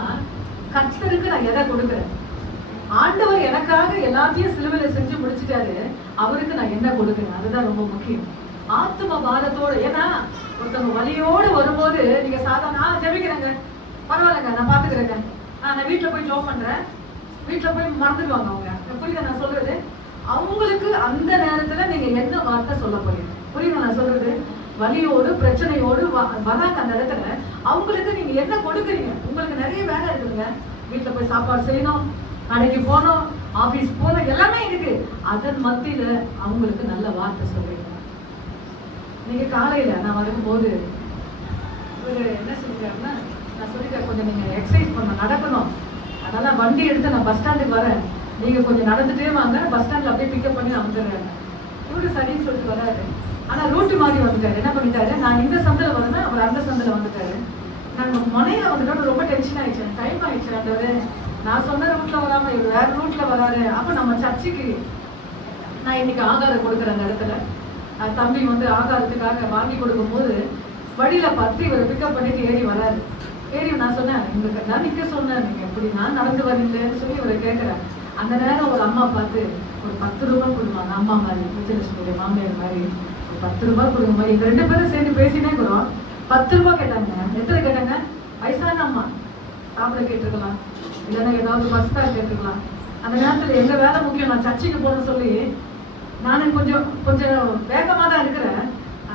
கர்த்தருக்கு நான் எதை கொடுக்குறேன்? ஆண்டவர் எனக்காக எல்லாத்தையும் சிலுவையில செஞ்சு முடிச்சுட்டாரு, அவருக்கு நான் என்ன கொடுக்குறேன்? அதுதான் ரொம்ப முக்கியம். ஆத்தும பாரத்தோட. ஏன்னா ஒருத்தவங்க வலியோடு வரும்போது நீங்க சாதாரண ஜெபிக்கிறேங்க, பரவாயில்லைங்க நான் பாத்துக்கிறேங்க, நான் வீட்டுல போய் ஜோம் பண்றேன், வீட்டுல போய் மறந்துடுவாங்க அவங்க. புரியுதா நான் சொல்றது? அவங்களுக்கு அந்த நேரத்துல நீங்க என்ன வார்த்தை சொல்ல போறீங்க? புரியுதா நான் சொல்றது? வலியோடு பிரச்சனையோடு வராங்க அந்த இடத்துல, அவங்களுக்கு நீங்க என்ன கொடுக்குறீங்க? உங்களுக்கு நிறைய வேலை இருக்குதுங்க, வீட்டுல போய் சாப்பாடு செய்யணும், கடைக்கு போனோம், ஆபீஸ் போனோம், எல்லாமே இருக்கு. அதன் மத்தியில அவங்களுக்கு நல்ல வார்த்தை சொல்றீங்க. நீங்க காலையில நான் வரும்போது ஒரு என்ன சொல்றாருன்னா, நான் சொல்லிட்டேன் கொஞ்சம் நீங்க எக்ஸசைஸ் பண்ண நடக்கணும், அதனால வண்டி எடுத்து நான் பஸ் ஸ்டாண்டுக்கு வரேன், நீங்க கொஞ்சம் நடந்துட்டே வாங்க, பஸ் ஸ்டாண்ட்ல அப்படியே பிக்கப் பண்ணி வந்துடுறேன். இவரு சரின்னு சொல்லிட்டு வராரு. ஆனா ரூட்டு மாறி வந்துட்டாரு. என்ன பண்ணிட்டாரு? நான் இந்த சந்தில வரேன்னா அவர் அந்த சந்தில வந்துட்டாரு. நான் மனையில வந்துட்டோம், ரொம்ப டென்ஷன் ஆயிடுச்சு, டைம் ஆயிடுச்சு. அந்த நான் சொன்ன ரூட்ல வராம இவர் வேற ரூட்ல வராரு. அப்ப நம்ம சர்ச்சுக்கு நான் இன்னைக்கு ஆகாரம் கொடுக்குறேன். அந்த இடத்துல தம்பி வந்து ஆகாரத்துக்காக வாங்கி கொடுக்கும் போது வழியில பார்த்து இவரை பிக்கப் பண்ணிட்டு ஏறி வராரு. ஏறி நான் சொன்னேன், உங்களுக்கு நான் நிக்க சொன்னேன், நீங்க எப்படி நான் நடந்து வரீங்களேன்னு சொல்லி இவரை கேட்கிறேன். அந்த நேரம் ஒரு அம்மா பார்த்து ஒரு 10 ரூபாய் கொடுவாங்க. அம்மா மாதிரி விஜயலட்சுமியுடைய மாமியார் மாதிரி ஒரு 10 ரூபாய் கொடுங்க மாதிரி. எங்க 2 பேரும் சேர்ந்து பேசினே இருக்கிறோம். 10 ரூபாய் கேட்டாங்க. எத்தனை கேட்டாங்க? வயசான அம்மா, சாப்பிட கேட்டிருக்கலாம், இல்லைன்னா ஏதாவது பஸ் ஃபேர் கேட்டுருக்கலாம். அந்த நேரத்துல எங்க வேலை முக்கியம், நான் சர்ச்சுக்கு போகணும்னு சொல்லி நானும் கொஞ்சம் வேகமா தான் இருக்கிறேன்.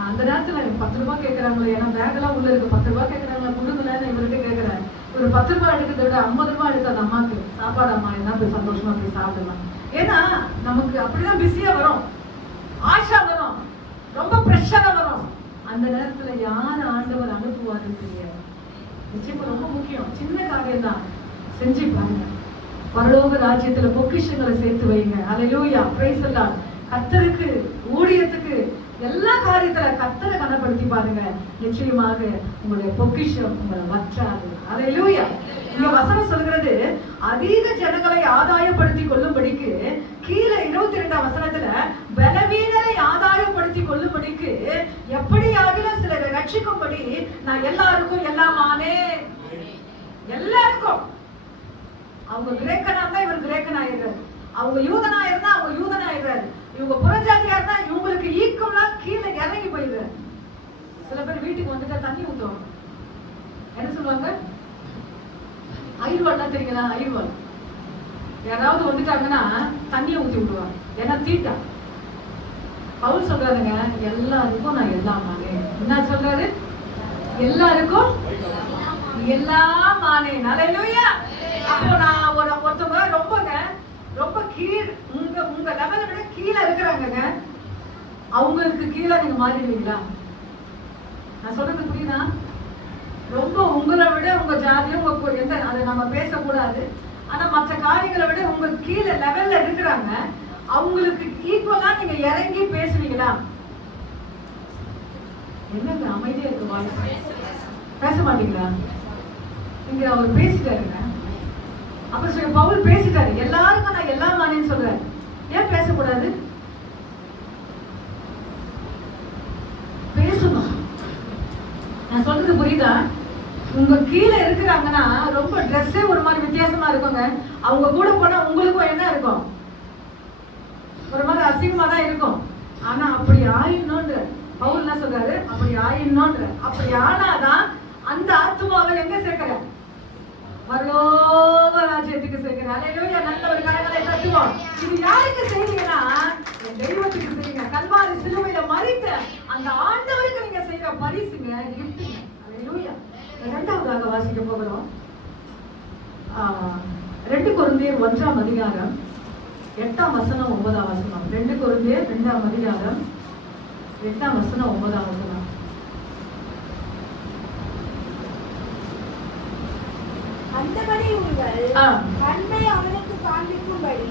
அந்த நேரத்துல 10 ரூபாய் கேட்கறாங்களே, ஏன்னா பேக்கெல்லாம் உள்ள இருக்கு, 10 ரூபாய் கேட்கறாங்களா கொடுங்கலன்னு இவர்கிட்ட கேட்கிறேன். ஒரு 10 ரூபாய் எடுக்கிறத விட 50 ரூபாய் எடுத்து அந்த அம்மாக்கு சாப்பாடு, அம்மா என்ன போய் சந்தோஷமா போய் சாப்பிடலாம். ஏன்னா நமக்கு அப்படிதான் பிஸியா வரும், ஆஷா வரும், ரொம்ப பிரஷரா வரும். அந்த நேரத்துல யார் ஆண்டவர் அனுப்புவாருன்னு தெரியாது. நிச்சயமா ரொம்ப முக்கியம். சின்ன காரியம் தான், செஞ்சு பாருங்க. பரலோக ராஜ்யத்துல பொக்கிஷங்களை சேர்த்து வைங்க. அல்லேலூயா, பிரைஸ் தி லார்ட். கர்த்தருக்கு, ஊழியத்துக்கு, எல்லா காரியத்துல கர்த்தரை கனப்படுத்தி பாருங்க. நிச்சயமாக உங்களுடைய பொக்கிஷம் உங்களை வற்றாது. அல்லேலூயா. இங்க வசனம் சொல்கிறது, அதிக ஜனங்களை ஆதாயப்படுத்தி கொள்ளும்படிக்கு, கீழே 22ஆம் வசனத்துல பலவீனரை ஆதாயப்படுத்தி கொள்ளும்படிக்கு எப்படியாகிலும் சிலரை ரட்சிக்கும்படி நான் எல்லாருக்கும் எல்லாமானே. எல்லாருக்கும். அவங்க கிரேக்கனா இருந்தா இவர் கிரேக்கன் ஆயிடுறாரு, அவங்க யூதனா இருந்தா அவங்க யூதனா ஆயிடுறாரு, இவங்க புறஜாதியா இருந்தா இவங்களுக்கு ஈக்குவலா கீழே இறங்கி போயிடுறாரு. சில பேர் வீட்டுக்கு வந்துட்டா தண்ணி ஊத்துவாங்க. என்ன சொல்லுவாங்க? ஐர்வால்லாம் தெரியுங்களா? ஐர்வால் யாராவது வந்துட்டாங்கன்னா தண்ணியை ஊத்தி விடுவாங்க. ஏன்னா தீட்டா. பவுல் சொல்றாருங்க, எல்லாருக்கும் நான் எல்லாமானே. என்ன சொல்றாரு? எல்லாருக்கும் எல்லாமானே. அல்லேலூயா. அப்போ நான் ஒருத்தவங்க ரொம்ப கீழ், உங்க லெவலை விட கீழே இருக்கிறாங்க, அவங்களுக்கு கீழே நீங்க மாறிடுவீங்களா? நான் சொல்றது புரியுதா? ரொம்ப உங்களை விட உங்க ஜாதியும் எந்த அதை நம்ம பேசக்கூடாது. ஆனா மற்ற காரியங்களை விட உங்க கீழே லெவல்ல இருக்கிறாங்க, அவங்களுக்கு ஈக்குவலா நீங்க இறங்கி பேசுவீங்களா? என்னங்க அமைதியா இருக்கு வாய்ஸ்? பேச மாட்டீங்களா? இங்க அவர் பேசிட்டாருங்க. அப்போஸ்தலன் பவுல் பேசிட்டாரு. எல்லாருக்கும் நான் எல்லாம் ஆனேன்னு சொல்றேன். ஏன் பேசக்கூடாது? பேசணும். நான் சொல்றது புரியுதா? உங்க கீழே இருக்கிறாங்கன்னா ரொம்ப ட்ரெஸ்ஸே ஒரு மாதிரி வித்தியாசமா இருக்குங்க. அவங்க கூட போனா உங்களுக்கும் என்ன இருக்கும்? ஒரு மாதிரி அசிங்கமா தான் இருக்கும். ஆனா அப்படி ஆயிடணும்ன்ற பவுல் என்ன சொல்றாரு? அப்படி ஆயிடணும்ன்ற. அப்படி ஆனாதான் அந்த ஆத்மாவை எங்க சேர்க்கிற? பரலோக ராஜ்யத்துக்கு சேர்க்கிற. அல்லேலூயா. நல்ல ஒரு கரங்களை தட்டுவோம். இது யாருக்கு செய்வீங்கன்னா என் தெய்வத்துக்கு செய்யுங்க. கல்வாரி சிலுவையில மரித்த அந்த ஆண்டவருக்கு நீங்க செய்யற பரிசுங்க, கிஃப்ட்டுங்க. அல்லேலூயா. இரண்டாவதாக வாசிக்க போகிறோம். 2 கொரிந்தியர் 1ஆம் அதிகாரம் 8ஆம் வசனம் 9ஆம் வசனம். 2 கொரிந்தியர் 2ஆம் அதிகாரம் 8ஆம் வசனம் 9ஆம் வசனம். அந்தபடி உங்கள் அன்பை அவனுக்கு காண்பிக்கும்படி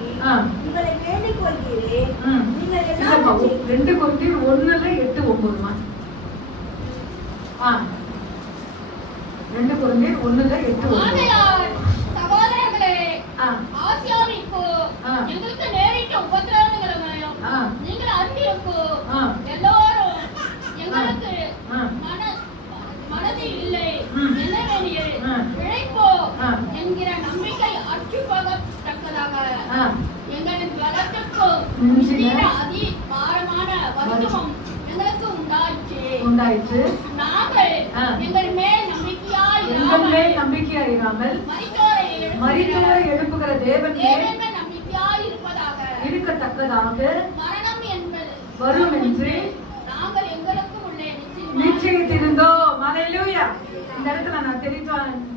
உங்களை வேண்டிக் கொள்கிறேன். நீங்கள் 2 கொரிந்தியர் 1:8-9. 2 கொரிந்தியர் 1:8-9. சகோதரர்களே, ஆசியாவிற்கு எங்களுக்கு நேரிட்ட உபத்திரவங்களையும் நீங்கள் அறிந்திருக்கு. எல்லோரும் எங்களுக்கு மனதில் இல்லை. என்னவெனில் பிழைப்போ என்கிற நம்பிக்கை அற்று போகத்தக்கதாக எங்களுக்கு வளர்த்துக்கு அதி பாரமான வருத்தம் எங்களுக்கு உண்டாயிற்று. நாங்கள் எங்கள் மேல் நம்பிக்கையாய் இராமல் மரித்தோரை எழுப்புகிற தேவன் மேல் நம்பிக்கையாய் இருக்கத்தக்கதாக மரணம் என்பது வரும் என்று நாங்கள் எங்களுக்கு உள்ளே நிச்சயித்திருந்தோம். அல்லேலூயா. இந்த இடத்துல நான்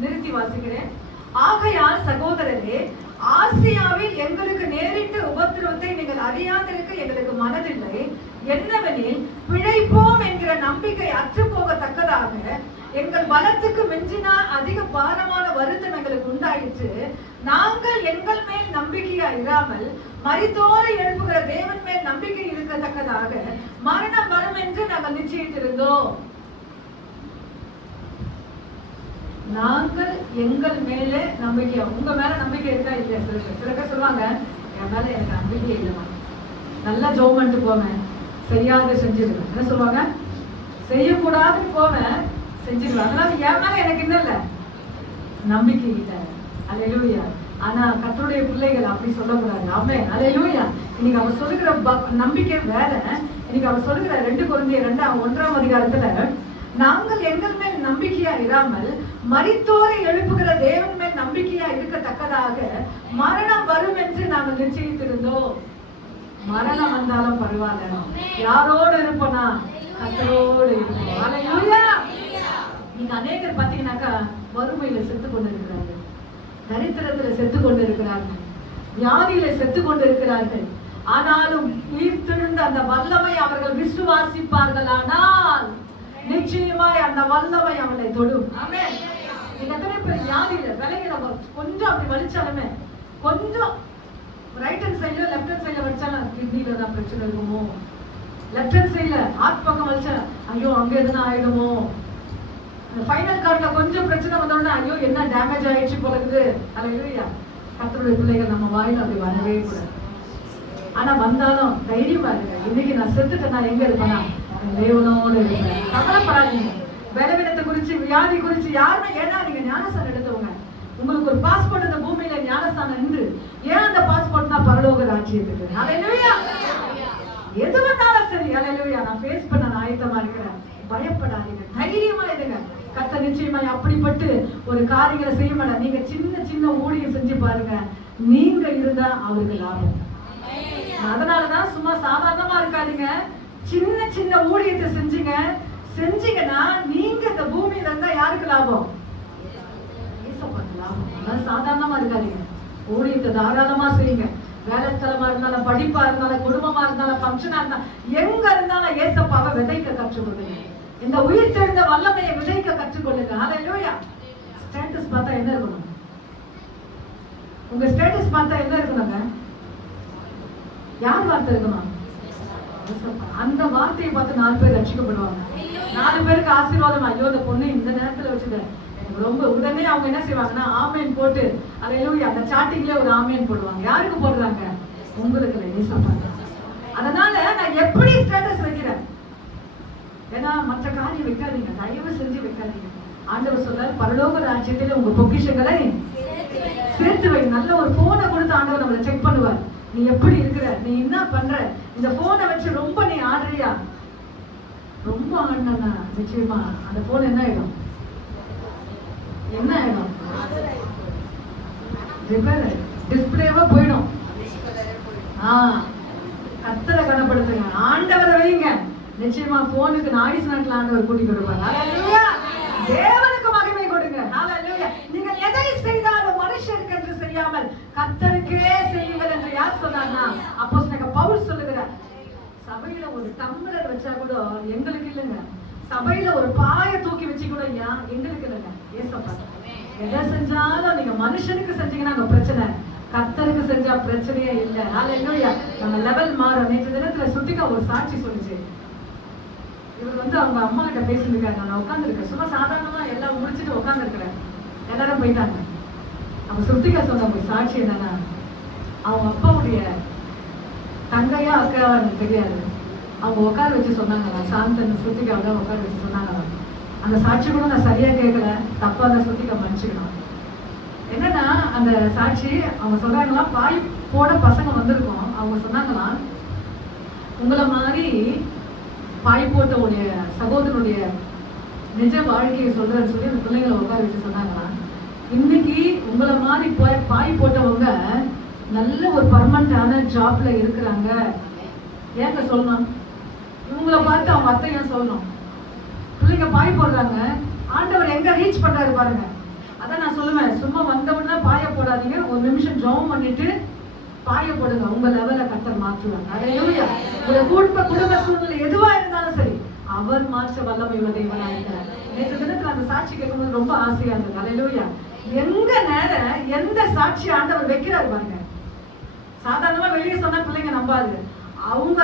நிறுத்தி வாசிக்கிறேன். ஆகையால் சகோதரரே, ஆசியாவில் எங்களுக்கு நேரிட்ட உபத்திரவத்தை நீங்கள் அறியாதிருக்க எங்களுக்கு மனதில்லை. என்னவெனில் பிழைப்போம் என்கிற நம்பிக்கை அற்று போகத்தக்கதாக எங்கள் பலத்துக்கு மிஞ்சினா அதிக பாரமான வருத்தம் எங்களுக்கு உண்டாயிற்று. நாங்கள் எங்கள் மேல் நம்பிக்கையா இராமல் மரித்தோரை எழுப்புகிற தேவன் மேல் நம்பிக்கை இருக்கத்தக்கதாக மரணம் வரும் என்று நாங்கள் நிச்சயித்திருந்தோம். நாங்கள் எங்கள் மேலே நம்பிக்கை, உங்க மேல நம்பிக்கை இருக்கா இல்லையா? சில பேர் சொல்லுவாங்க, என் மேல எனக்கு நம்பிக்கை இல்லைமா, நல்லா ஜோம் பண்ணிட்டு போவேன், செய்யாத செஞ்சிருவேன். என்ன சொல்லுவாங்க? செய்யக்கூடாதுன்னு போவேன், செஞ்சிருவேன். அதனால என் மேல எனக்கு என்ன இல்லை, நம்பிக்கை இல்லை. அல்லேலூயா. ஆனா கர்த்தருடைய பிள்ளைகள் அப்படி சொல்லக்கூடாது. ஆமென். அல்லேலூயா. இன்னைக்கு அவர் சொல்லுகிற நம்பிக்கை வேற. இன்னைக்கு அவர் சொல்லுகிற 2 கொரிந்தியர் 1ஆம் அதிகாரத்துல நாங்கள் எங்கள் மேல் நம்பிக்கையா இராமல் மரித்தோரை எழுப்புகிற தேவன் மேல் நம்பிக்கையா இருக்கத்தக்கதாக மரணம் வரும் என்று நாங்கள் நிச்சயித்திருந்தோம். மரணம் வந்தாலும் பரவாயில்ல, யாரோடு இருப்போனா? கர்த்தரோடு இருப்போம். அல்லேலூயா. நீங்க அநேகர் பாத்தீங்கன்னாக்கா வறுமையில செத்து கொண்டு இருக்கிறார்கள், தரித்திரத்துல செத்து கொண்டு இருக்கிறார்கள், வியாதியில செத்து கொண்டு இருக்கிறார்கள். ஆனாலும் உயிர்த்தெழுந்த அந்த வல்லமை அவர்கள் விசுவாசிப்பார்கள். ஆனால் நிச்சயமாய் அந்த வல்லமை அவளை தொடும். ஆமென். நீங்க எத்தனை பேர் வியாதியில விலகில கொஞ்சம் அப்படி வலிச்சாலுமே, கொஞ்சம் ரைட் ஹேண்ட் சைட்ல லெஃப்ட் ஹேண்ட் சைட்ல வலிச்சாலும் கிட்னில தான் பிரச்சனை இருக்குமோ, லெஃப்ட் ஹேண்ட் சைட்ல ஹார்ட் பக்கம் வலிச்சா ஐயோ அங்க எதுனா ஆயிடுமோ, ஃபைனல் கார்ட்ல கொஞ்சம் பிரச்சனை வந்தோடனே ஐயோ என்ன டேமேஜ் ஆயிடுச்சு போல இருக்குது. அல்லேலூயா. கர்த்தருடைய பிள்ளைகள் நம்ம வாயில அப்படி வரவே கூடாது. ஆனா வந்தாலும் தைரியமா இருங்க. இன்னைக்கு நான் செத்துட்டேன், நான் எங்க இருப்பேனா? தேவனோடு இருப்பேன். கவலைப்படாதீங்க. பலவீனத்தை குறிச்சு, வியாதி குறிச்சு யாருமே. ஏன்னா நீங்க ஞானஸ்தானம் எடுத்தவங்க, உங்களுக்கு ஒரு பாஸ்போர்ட் இந்த பூமியில ஞானஸ்தானம் நின்று. ஏன் அந்த பாஸ்போர்ட்னா பரலோக ராஜ்யத்துக்கு. அல்லேலூயா. எது வந்தாலும் சரி, அல்லேலூயா, நான் ஃபேஸ் பண்ண நான் ஆயத்தமா இருக்கிறேன். பயப்படாதீங்க, தைரியமா இருங்க. கர்த்தர் நிச்சயமா அப்படிப்பட்டு ஒரு காரியங்களை செய்ய மாட்டார். நீங்க சின்ன சின்ன ஊழியம் செஞ்சு பாருங்க, நீங்க இருந்தா அவருக்கு லாபம். அதனாலதான் சும்மா சாதாரணமா இருக்காதீங்க, சின்ன சின்ன ஊழியத்தை செஞ்சீங்கன்னா நீங்க இந்த பூமியில இருந்தா யாருக்கு லாபம்? லாபம். சாதாரணமா இருக்காதீங்க, ஊழியத்தை தாராளமா செய்யுங்க. வேலை ஸ்தலமா இருந்தாலும், படிப்பா இருந்தாலும், குடும்பமா இருந்தாலும், ஃபங்க்ஷனா இருந்தாலும், எங்க இருந்தாலும் ஏசப்பாவை விதைக்க கற்றுக்கொள்ளுங்க. இந்த உயிர் தெழுந்த வல்லமையை விதைக்க கற்றுக்கொள்ளுங்க. அல்லேலூயா. ஸ்டேட்டஸ் பார்த்தா என்ன இருக்கணும்? உங்க ஸ்டேட்டஸ் பார்த்தா என்ன இருக்கணுங்க? யார் வார்த்தை இருக்கணும்? அந்த வார்த்தையை பார்த்து 4 பேர் ரட்சிக்கப்படுவாங்க. 4 பேருக்கு ஆசீர்வாதம். ஐயோ இந்த பொண்ணு இந்த நேரத்துல வச்சுக்க எனக்கு ரொம்ப உடனே அவங்க என்ன செய்வாங்கன்னா ஆமேன் போட்டு அல்லேலூயா அந்த சாட்டிங்ல ஒரு ஆமேன் போடுவாங்க. யாருக்கு போடுறாங்க? உங்களுக்கு இல்லை. அதனால நான் எப்படி ஸ்டேட்டஸ் வைக்கிறேன்? ஏன்னா மற்ற காரியம் வைக்காதீங்க, தயவு செஞ்சு வைக்காதீங்க. ஆண்டவர் சொல்றாரு பரலோக ராஜ்யத்துல உங்க பொக்கிஷங்களை சேர்த்து வை. நல்ல ஒரு போனை கொடுத்து ஆண்டவர் நம்மளை செக் பண்ணுவார். நீ எப்படி இருக்கிற, நீ என்ன பண்ற, இந்த போனை வச்சு ரொம்ப நீ ஆடுறியா, ரொம்ப ஆடினா நிச்சயமா அந்த போன் என்ன ஆயிடும்? என்ன ஆயிடும்? டிஸ்பிளேவா போயிடும். கர்த்தரை கனப்படுத்துங்க, ஆண்டவரை வைங்க. நிச்சயமா போனுக்கு நாய்ஸ் நாட்ல ஆண்டவர் கூட்டி கொடுப்பாங்க. ஹalleluya. தேவனுக்கு மகிமை கொடுங்க. ஹalleluya. நீங்கள் எதை செய்தாலும் மனுஷருக்கு என்று செய்யாமல் கர்த்தருக்கே செய்யுங்கள் என்று யார் சொன்னார்னா அப்போஸ்தலனாகிய பவுல் சொல்லுகிறார். சபையில ஒரு டம்ளர் வச்சா கூட எங்களுக்கு இல்லைங்க, சபையில ஒரு பாயை தூக்கி வச்சு கூட எங்களுக்கு இல்லைங்க. ஏசப்பா எதை செஞ்சாலும் நீங்க மனுஷனுக்கு செஞ்சீங்கன்னா அங்க பிரச்சனை, கர்த்தருக்கு செஞ்சா பிரச்சனையே இல்லை. ஹalleluya. நம்ம லெவல் மாறும். நேற்று தினத்துல சுத்திகா ஒரு சாட்சி சொல்லுச்சு. இவர் அவங்க அம்மா கிட்ட பேசிருக்காங்க. நான் உட்காந்துருக்கேன், சும்மா சாதாரணமா எல்லாம் முடிச்சுட்டு உட்காந்துருக்கிறேன். எல்லாரும் போயிட்டாங்க. அவங்க சுத்திகா சொன்ன ஒரு சாட்சி என்னன்னா, அவங்க அப்பாவுடைய தங்கையா அக்காவா எனக்கு தெரியாது, அவங்க உட்கார வச்சு சொன்னாங்க. சாந்தன் சுத்திகாவோட உட்கார வச்சு சொன்னாங்க. அந்த சாட்சி கூட நான் சரியா கேட்கல, தப்பா அந்த சுத்திகா மன்னிச்சுக்கணும். என்னன்னா அந்த சாட்சி அவங்க சொல்றாங்களாம், பாய் போட பசங்க வந்திருக்கோம். அவங்க சொன்னாங்களாம், உங்களை மாதிரி பாய் போட்ட உடைய சகோதரனுடைய நிஜ வாழ்க்கையை சொல்றேன்னு சொல்லி அந்த பிள்ளைங்களை உட்கார வச்சு சொன்னாங்களாம், இன்னைக்கு உங்களை மாதிரி பாய் போட்டவங்க நல்ல ஒரு பர்மனண்டான ஜாப்ல இருக்கிறாங்க. ஏங்க சொல்லணும்? இவங்களை பார்த்து அவங்க அத்தை ஏன் சொல்லணும்? பிள்ளைங்க பாய் போடுறாங்க, ஆண்டவர் எங்க ரீச் பண்றாரு பாருங்க. அதான் நான் சொல்லுவேன், சும்மா வந்தவுடனே பாய போடாதீங்க, ஒரு நிமிஷம் ஜெபம் பண்ணிட்டு பாய போடுங்க. உங்க லெவல கர்த்தர் மாற்றுவாங்க. ஹalleluya. ஒரு குடும்ப சூழ்நிலை எதுவா இருந்தாலும் சரி, அவர் மாற்ற வல்லமை உள்ள தேவனாக இருக்கிறார். நேற்று தினத்துல அந்த சாட்சி கேட்கும்போது ரொம்ப ஆசையா இருந்தது. ஹalleluya. எங்க நேரம் எந்த சாட்சி ஆண்டவர் வைக்கிறாரு பாருங்க. சாதாரணமா வெளியே சொன்னா பிள்ளைங்க நம்பாது, அவங்க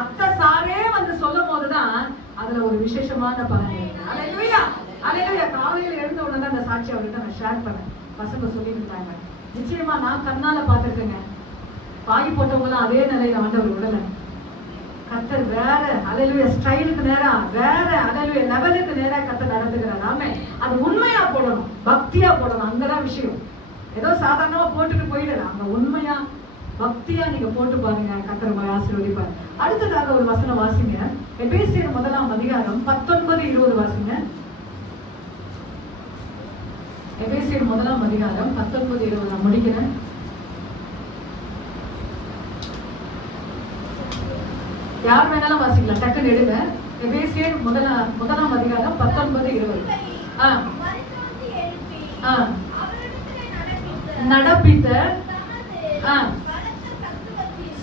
அத்தை சாரே வந்து சொல்லும் போதுதான் அதுல ஒரு விசேஷமான பலன். ஹalleluya. ஹalleluya. காலையில எழுந்த உடனே அந்த சாட்சி அவர்கிட்ட நான் ஷேர் பண்ணேன். பசங்க சொல்லியிருந்தாங்க. நிச்சயமா நான் கண்ணால பாத்துருக்கேங்க. பாய் போட்டவங்களும் அதே நிலையில ஆண்டவர் விடல. கர்த்தர் வேற ஹalleluya ஸ்டைலுக்கு நேரா வேற ஹalleluya லெவலுக்கு நேரா கர்த்தர் நடந்துக்கிறார். ஆமே. அது உண்மையா போடணும், பக்தியா போடணும். அங்கதான் விஷயம். ஏதோ சாதாரணமா போட்டுட்டு போயிடலாம். அங்க உண்மையா பக்தியா நீங்க போட்டு பாருங்க, கர்த்தர் ஆசீர்வதிப்பார். அடுத்ததாக ஒரு வசனம் வாசிங்க. எபேசியர் 1ஆம் அதிகாரம் 19-20 வாசிங்க. எபேசியர் 1ஆம் அதிகாரம் 19-20 நான் முடிக்கிறேன். யார் வேணாலும் வாசிக்கலாம், டக்குன்னு எடுங்க. எபேசியர் 1ஆம் அதிகாரம் 19-20. நடப்பித்த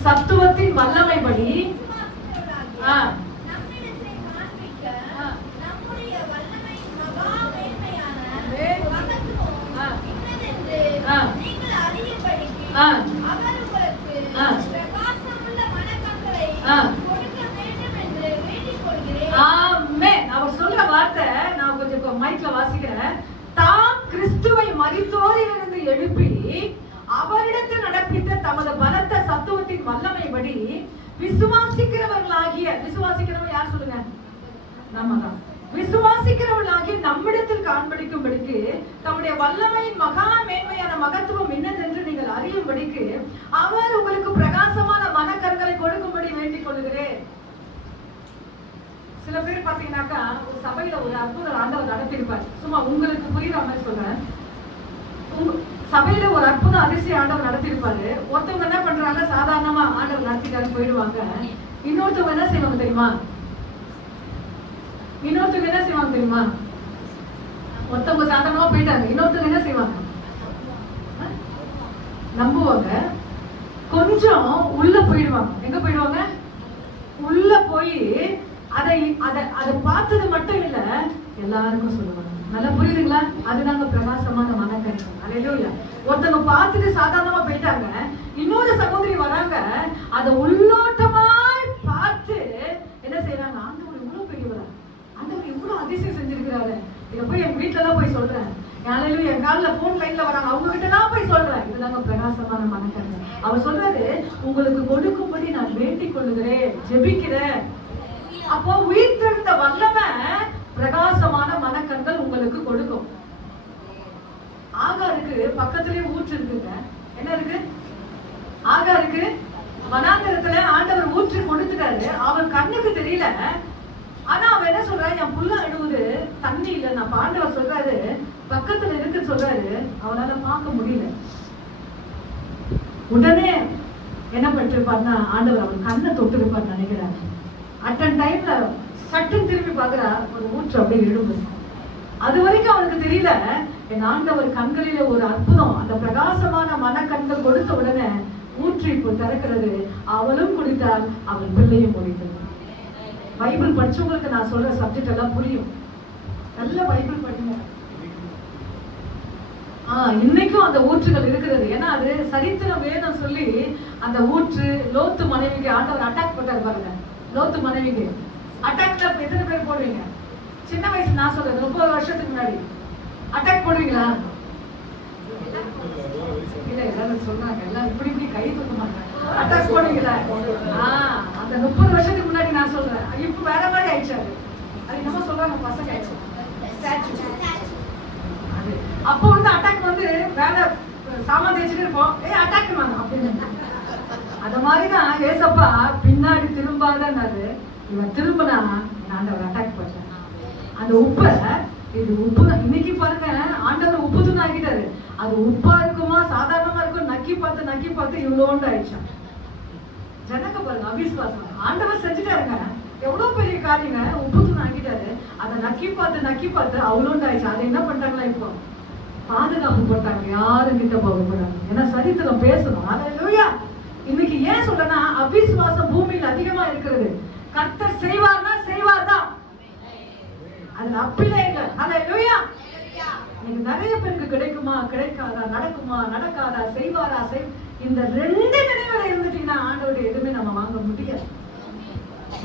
சத்துவத்தின் வல்லமைப்படி அவர் சொல்ற வார்த்தை நான் கொஞ்சம் மைக்ல வாசிக்கிறேன். தாம் கிறிஸ்துவை மரித்தோரிலிருந்து எழுப்பி அவரிடத்தில் நடப்பித்த தமது பலத்த சத்துவத்தின் வல்லமைப்படி விசுவாசிக்கிறவர்களாகிய, விசுவாசிக்கிறவங்க யார் சொல்லுங்க? நம்ம தான். விசுவாசிக்கிறவர்களாகிய நம்மிடத்தில் காண்பிக்கும்படிக்கு தம்முடைய வல்லமையின் மகா மேன்மையான மகத்துவம் என்னதென்று நீங்கள் அறியும்படிக்கு அவர் உங்களுக்கு பிரகாசமான மனக்கண்களை கொடுக்கும்படி வேண்டிக் கொள்கிறேன். சில பேர் பாத்தீங்கன்னாக்கா ஒரு சபையில ஒரு அற்புத ஆண்டவர் நடத்திருப்பார். சும்மா உங்களுக்கு புரியுற மாதிரி சொல்றேன். சபையில ஒரு அற்புத அதிசய ஆண்டவர் நடத்திருப்பாரு. ஒருத்தவங்க என்ன பண்றாங்க, சாதாரணமா ஆண்டவர் நடத்திட்டாரு போயிடுவாங்க. இன்னொருத்தவங்க என்ன செய்வாங்க தெரியுமா? ஒருத்தவங்க சாதாரணமா போயிட்டாங்க, இன்னொருத்தவங்க என்ன செய்வாங்க? நம்புவாங்க, கொஞ்சம் உள்ள போயிடுவாங்க. எங்க போயிடுவாங்க? உள்ள போய் அதை பார்த்தது மட்டும் இல்ல, எல்லாருக்கும் சொல்லுவாங்க. நல்லா புரியுதுங்களா? அதுதாங்க பிரகாசமான மனக்கண். ஹalleluya. ஒருத்தவங்க பார்த்துட்டு சாதாரணமா போயிட்டாங்க, இன்னொரு சகோதரி வராங்க, அதை உள்ளோட்டமாய் பார்த்து என்ன செய்யறாங்க? ஆண்டவர் இவ்வளவு பெரியவரா, ஆண்டவர் இவ்வளவு அதிசயம் செஞ்சிருக்கிறாரு, இதை போய் என் வீட்டுல எல்லாம் போய் சொல்றேன், யாரையும் என் காலில் போன் லைன்ல வராங்க, அவங்க கிட்ட நான் போய் சொல்றேன், இதுதாங்க பிரகாசமான மனக்கண்ணு. அவர் சொல்றாரு, உங்களுக்கு கொடுக்கும்படி நான் வேண்டிக் கொள்ளுகிறேன், ஜெபிக்கிறேன். அப்போ உயிர் தெழுந்த வல்லமை பிரகாசமான மனக்கண்கள் உங்களுக்கு கொடுக்கும். ஆகாருக்கு பக்கத்திலேயே ஊற்று இருக்குங்க. என்ன இருக்கு? ஆகாருக்கு வனாந்தரத்துல ஆண்டவர் ஊற்று கொடுத்துட்டாரு. அவன் கண்ணுக்கு தெரியல. ஆனா அவன் என்ன சொல்றான், என் புள்ள அழுவுது, தண்ணி இல்ல. நான் ஆண்டவர் சொல்றாரு பக்கத்துல இருக்குன்னு சொல்றாரு, அவனால பார்க்க முடியல. உடனே என்ன பண்ணிருப்பாருன்னா, ஆண்டவர் அவன் கண்ணை தொட்டிருப்பார் நினைக்கிறாரு. அட்டன் டைம்ல சட்டன் திரும்பி பாக்குறா, ஒரு ஊற்று அப்படியே எழும்பு. அது வரைக்கும் அவனுக்கு தெரியல. என் ஆண்டவர் கண்களில ஒரு அற்புதம், அந்த பிரகாசமான மனக்கண்கள் கொடுத்த உடனே ஊற்று இப்போ திறக்கிறது. அவளும் குடித்தாள், அவள் பிள்ளையும் குடித்தது. பைபிள் படிச்சவங்களுக்கு நான் சொல்ற சப்ஜெக்ட் எல்லாம் புரியும். நல்ல பைபிள் படிங்க. இன்னைக்கும் அந்த ஊற்றுகள் இருக்கிறது. ஏன்னா அது சரித்திரம் வேதம் சொல்லி அந்த ஊற்று லோத்து மனைவிக்கு ஆண்டவர் அட்டாக் பண்ணாரு பாருங்க. லோத்து மனைவிக்கு அட்டாக்ல எத்தனை பேர் போடுவீங்க? சின்ன வயசு நான் சொல்றது 30 வருஷத்துக்கு முன்னாடி அட்டாக் போடுவீங்களா? இல்ல, எல்லாரும் சொல்றாங்க, எல்லாம் இப்படி இப்படி கை தூக்க மாட்டாங்க. அட்டாக் போடுவீங்களா? அந்த 30 வருஷத்துக்கு முன்னாடி நான் சொல்றேன். இப்ப வேற மாதிரி ஆயிடுச்சு. அது என்னமோ சொல்றாங்க, பசங்க ஆயிடுச்சு. அப்போ வந்து அட்டாக் வந்து வேற சாமான் தேய்ச்சிட்டு இருப்போம், அட்டாக் வாங்க அப்படின்னு. அந்த மாதிரிதான் ஏசப்பா பின்னாடி திரும்பாதன்னாரு. இவன் திரும்பினா ஆண்டவர் அட்டாக் பண்ண அந்த உப்பை, இது உப்பு இன்னைக்கு பாருங்க, ஆண்டவர் உப்பு தூண் ஆகிட்டாரு. அது உப்பா இருக்குமா சாதாரணமா இருக்கும், நக்கி பார்த்து இவ்வளோண்டு ஆயிடுச்சான். ஜனங்க பாருங்க அவிசுவாசம். ஆண்டவர் செஞ்சுட்டாருங்க, எவ்வளவு பெரிய காரியங்க, உப்பு தூண் ஆகிட்டாரு. அதை நக்கி பார்த்து அவ்வளோண்டு ஆயிடுச்சு. அதை என்ன பண்ணிட்டாங்களா, இப்போ பாதுகாப்பு போட்டாங்க, யாரும் கிட்ட போக போறாங்க. ஏன்னா சரித்திரம் பேசணும். அல்லேலூயா. இன்னைக்கு ஏன் சொல்றேன்னா, அவிசுவாசம் பூமியில் அதிகமா இருக்கிறது. கர்த்தர் செய்வார்னா செய்வார் தான், அது அப்பிலே இல்லை. அல்லேலூயா. நீங்க நிறைய பேருக்கு கிடைக்குமா கிடைக்காதா, நடக்குமா நடக்காதா, செய்வாரா இந்த 2 நினைவுல இருந்துட்டீங்கன்னா ஆண்டவருடைய எதுவுமே நம்ம வாங்க முடியாது.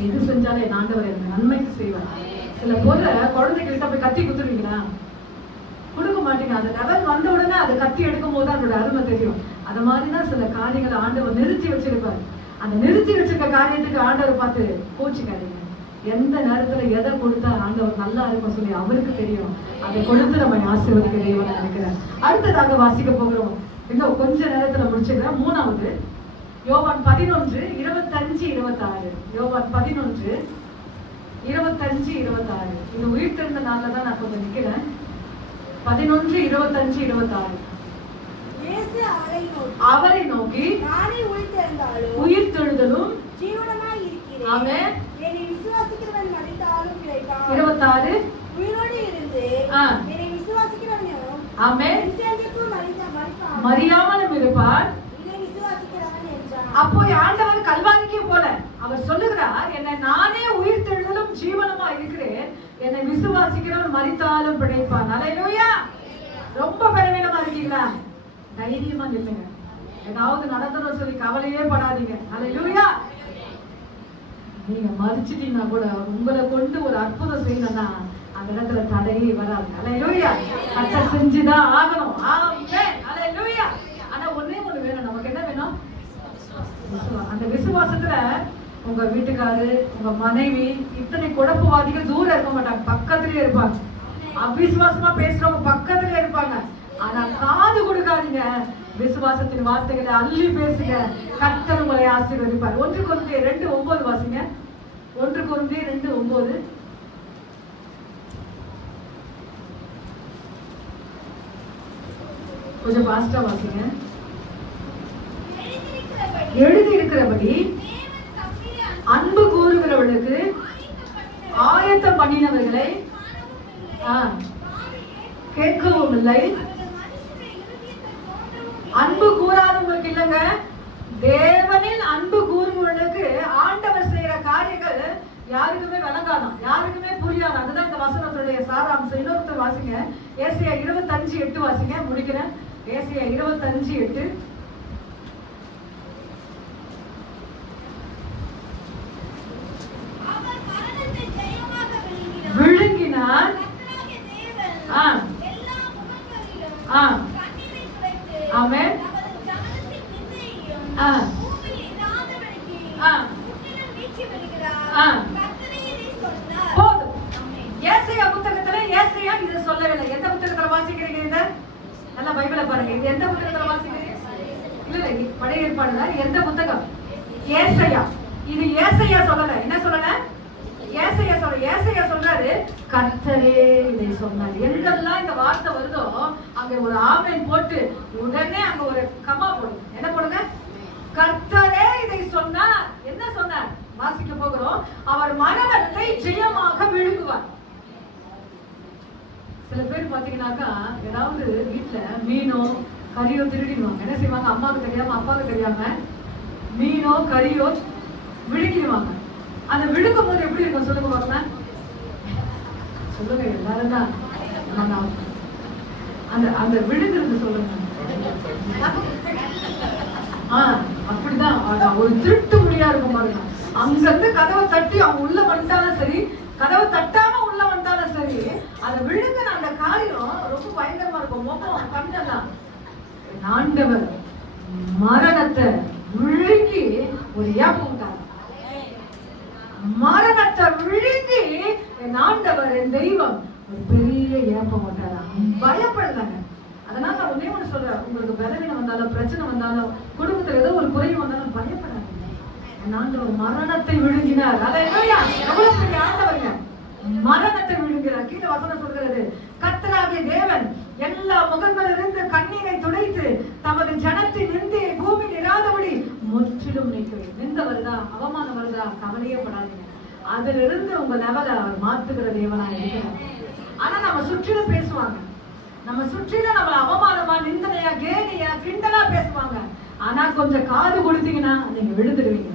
எது செஞ்சாலும் என் ஆண்டவர் எனக்கு நன்மைக்கு செய்வார். சில போல குழந்தைகிட்ட போய் கத்தி குத்துருவீங்களா? கொடுக்க மாட்டீங்க. அந்த லெவல் வந்த உடனே அதை கத்தி எடுக்கும் போது அதோட அருமை தெரியும். அது மாதிரிதான் சில காரியங்களை ஆண்டவர் நிறுத்தி வச்சிருப்பாரு. அந்த நிறுத்தி வச்சிருக்க காரியத்துக்கு ஆண்டவர் பார்த்து கோச்சிக்காதீங்க. எந்த நேரத்துல எதை கொடுத்தா ஆண்டவர் நல்லா இருக்கும் சொல்லி அவருக்கு தெரியும். அதை கொடுத்து நம்ம ஆசீர்வதிக்க தேவன் நினைக்கிறேன். அடுத்ததாக வாசிக்க போகிறோம். இன்னும் கொஞ்ச நேரத்துல முடிச்சுக்கிறேன். 3வது யோவான் 11:25-26. யோவான் 11:25-26. இது உயிர் தெழுந்த நாள்ல தான் நான் கொஞ்சம் நிக்கிறேன். 11:25-26. அவரை நோக்கி, நானே உயிர் தெழுதலும் ஜீவனமாய் இருக்கிறேன். ஆமென். என்னை விசுவாசிக்கிறவன் மரித்தாலும் பிழைப்பான். 26. உயிரோடு இருந்து என்னை விசுவாசிக்கிறவனும் ஆமென் நித்தியத்திற்குள் மரியாமலும் இருப்பார். என்னை விசுவாசிக்கிறவன் என்றார். அப்போ ஆண்டவர் கல்வாரிக்கு போல அவர் சொல்லுகிறார், என்னை நானே உயிர் தெழுதலும் ஜீவனமா இருக்கிறேன், என்னை விசுவாசிக்கிறவன் மரித்தாலும் பிழைப்பான். அல்லேலூயா. ரொம்ப பலவீனமா இருக்கீங்களா? தைரியமா நில்லுங்க. ஏதாவது நடந்ததுன்னு சொல்லி கவலையே படாதீங்க. அல்லேலூயா. நீங்க மறிச்சிட்டீங்கன்னா கூட உங்களை கொண்டு ஒரு அற்புதம் செய்யணும்னா அந்த இடத்துல தடையே வராது. அல்லேலூயா. கர்த்தர் செஞ்சுதான் ஆகணும். ஆமென். அல்லேலூயா. ஆனா ஒண்ணே ஒண்ணு வேணும். நமக்கு என்ன வேணும்? அந்த விசுவாசத்துல உங்க வீட்டுக்காரு, உங்க மனைவி, இத்தனை குழப்பவாதிகள் தூரம் இருக்க மாட்டாங்க, பக்கத்திலே இருப்பாங்க. அவிசுவாசமா பேசுறவங்க பக்கத்திலே இருப்பாங்க. ஆனா காது கொடுக்காதீங்க. விசுவாசத்தின் வார்த்தைகளை அள்ளி பேசுங்க. கர்த்தர் உங்களை ஆசீர்வதிப்பார். 1 கொரிந்தியர் 2:9 வாசிங்க. 1 கொரிந்தியர் 2:9. கொஞ்சம் பாஸ்டா வாசிங்க. எழுதி இருக்கிறபடி அன்பு கூறுகிறவர்களுக்கு ஆயத்தம் பண்ணினவர்களை கேட்கவும் இல்லை. அன்பு கூறாதவங்களுக்கு இல்லைங்க, தேவனில் அன்பு கூறுவர்களுக்கு ஆண்டவர் செய்யற காரியங்கள் யாருக்குமே விளங்காதான், யாருக்குமே புரியாது. அதுதான் இந்த வசனத்துடைய சாராம்சம். இன்னொருத்தர் வாசிங்க. ஏசாயா 25:8 வாசிங்க. முடிக்கிறேன். ஏசாயா 25:8. விழுங்கினார் ஆ. கண்ணீரை துடைத்து ஆமென். நமது கவனத்தின் திசையையும் ஆ. பூமியில் இராதபடிக்கு ஆ. முற்றிலும் நீக்கி விடுகிறார். ஆ. கர்த்தரே இதை சொன்னார். போதும். ஆமென். ஏசாயா புத்தகத்துல ஏசாயா இதை சொல்லவில்லை. எந்த புத்தகத்துல வாசிக்கிறீங்க இத? நல்லா பைபிளை பாருங்க. இது எந்த புத்தகத்துல வாசிக்கிறீங்க? இல்ல பழைய ஏற்பாடுல எந்த புத்தகம்? ஏசாயா. இது ஏசாயா சொல்லல. என்ன சொல்லல? ஏசாயா சொல்றாரு கர்த்தரே இதை சொன்னார். எங்கெல்லாம் இந்த வார்த்தை வருதோ அங்க ஒரு ஆமென் போட்டு உடனே அங்க ஒரு கமா போடுங்க. என்ன போடுங்க? கர்த்தரே இதை சொன்னார். என்ன சொன்னார்? வாசிக்க போகிறோம். அவர் மரணத்தை ஜெயமாக விழுங்குவார். சில பேர் பாத்தீங்கன்னாக்கா ஏதாவது வீட்டுல மீனோ கறியோ திருடிடுவாங்க. என்ன செய்வாங்க? அம்மாவுக்கு தெரியாம அப்பாவுக்கு தெரியாம மீனோ கறியோ விழுங்கிடுவாங்க. அந்த விழுங்கும் போது எப்படி இருக்கும் சொல்லுங்க பாக்கலாம். சொல்லுங்க எல்லாரும் தான். அந்த அந்த விழுங்குறது சொல்லுங்க. அப்படிதான் ஒரு திருட்டு மொழியா இருக்கும் பாருங்க. அங்க இருந்து கதவை தட்டி அவங்க உள்ள வந்துட்டாலும் சரி, கதவை தட்டாம உள்ள வந்துட்டாலும் சரி, அதை விழுங்குற அந்த காரியம் ரொம்ப பயங்கரமா இருக்கும். மொத்தம் கண்டெல்லாம் ஆண்டவர் மரணத்தை விழுங்கி ஒரு ஏப்பம் விட்டார். மரணத்தை விழுங்கி என் ஆண்டவர் என் தெய்வம் ஒரு பெரிய ஏப்பம் விட்டாரா. பயப்படலாங்க. அதனால நான் ஒன்னே ஒண்ணு சொல்றேன். உங்களுக்கு பலவீனம் வந்தாலும் பிரச்சனை வந்தாலும் குடும்பத்துல ஏதோ ஒரு குறைவு வந்தாலும் பயப்படாதீங்க. என் ஆண்டவர் மரணத்தை விழுங்கினார். அல்லேலூயா. எவ்வளவு பெரிய ஆண்டவருங்க. மரணத்தை விழுங்கிறார். கீழே வசனம் சொல்கிறது கர்த்தராகிய தேவன் எல்லா முகங்களிலிருந்து கண்ணீரை துடைத்து தமது ஜனத்தின் நிந்தையை பூமியில் இராதபடி முற்றிலும் நீக்குவேன். நிந்த வருதா, அவமானம் வருதா, கவலையே படாதீங்க. அதுல இருந்து உங்க லெவலை அவர் மாத்துகிற தேவனா இருக்கிறார். ஆனா நம்ம சுற்றிலும் பேசுவாங்க. நம்ம சுற்றிலும் நம்மள அவமானமா, நிந்தனையா, கேலியா, கிண்டலா பேசுவாங்க. ஆனா கொஞ்சம் காது கொடுத்தீங்கன்னா நீங்க விழுந்துடுவீங்க.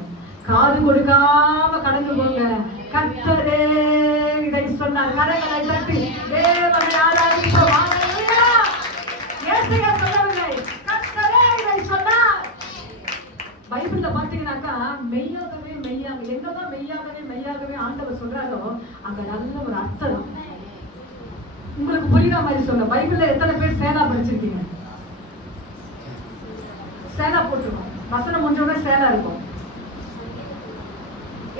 காது கொடுக்காம கடந்து போங்க. கர்த்தரே இதை சொன்னார். கரங்களை தட்டி தேவனை ஆராதிப்போம். ஹல்லேலூயா. ஏசாயா சொல்லவில்லை, கர்த்தரே இதை சொன்னார். பைபிள்ல பாத்தீங்கன்னாக்கா மெய்யாகவே எங்கதான் மெய்யாகவே ஆண்டவர் சொல்றாரோ அங்க நல்ல ஒரு அர்த்தம். உங்களுக்கு புரியுற மாதிரி சொல்ல. பைபிள்ல எத்தனை பேர் சேலா படிச்சிருக்கீங்க? சேலா போட்டுருவோம். வசனம் முடிஞ்சோட சேலா இருக்கும்.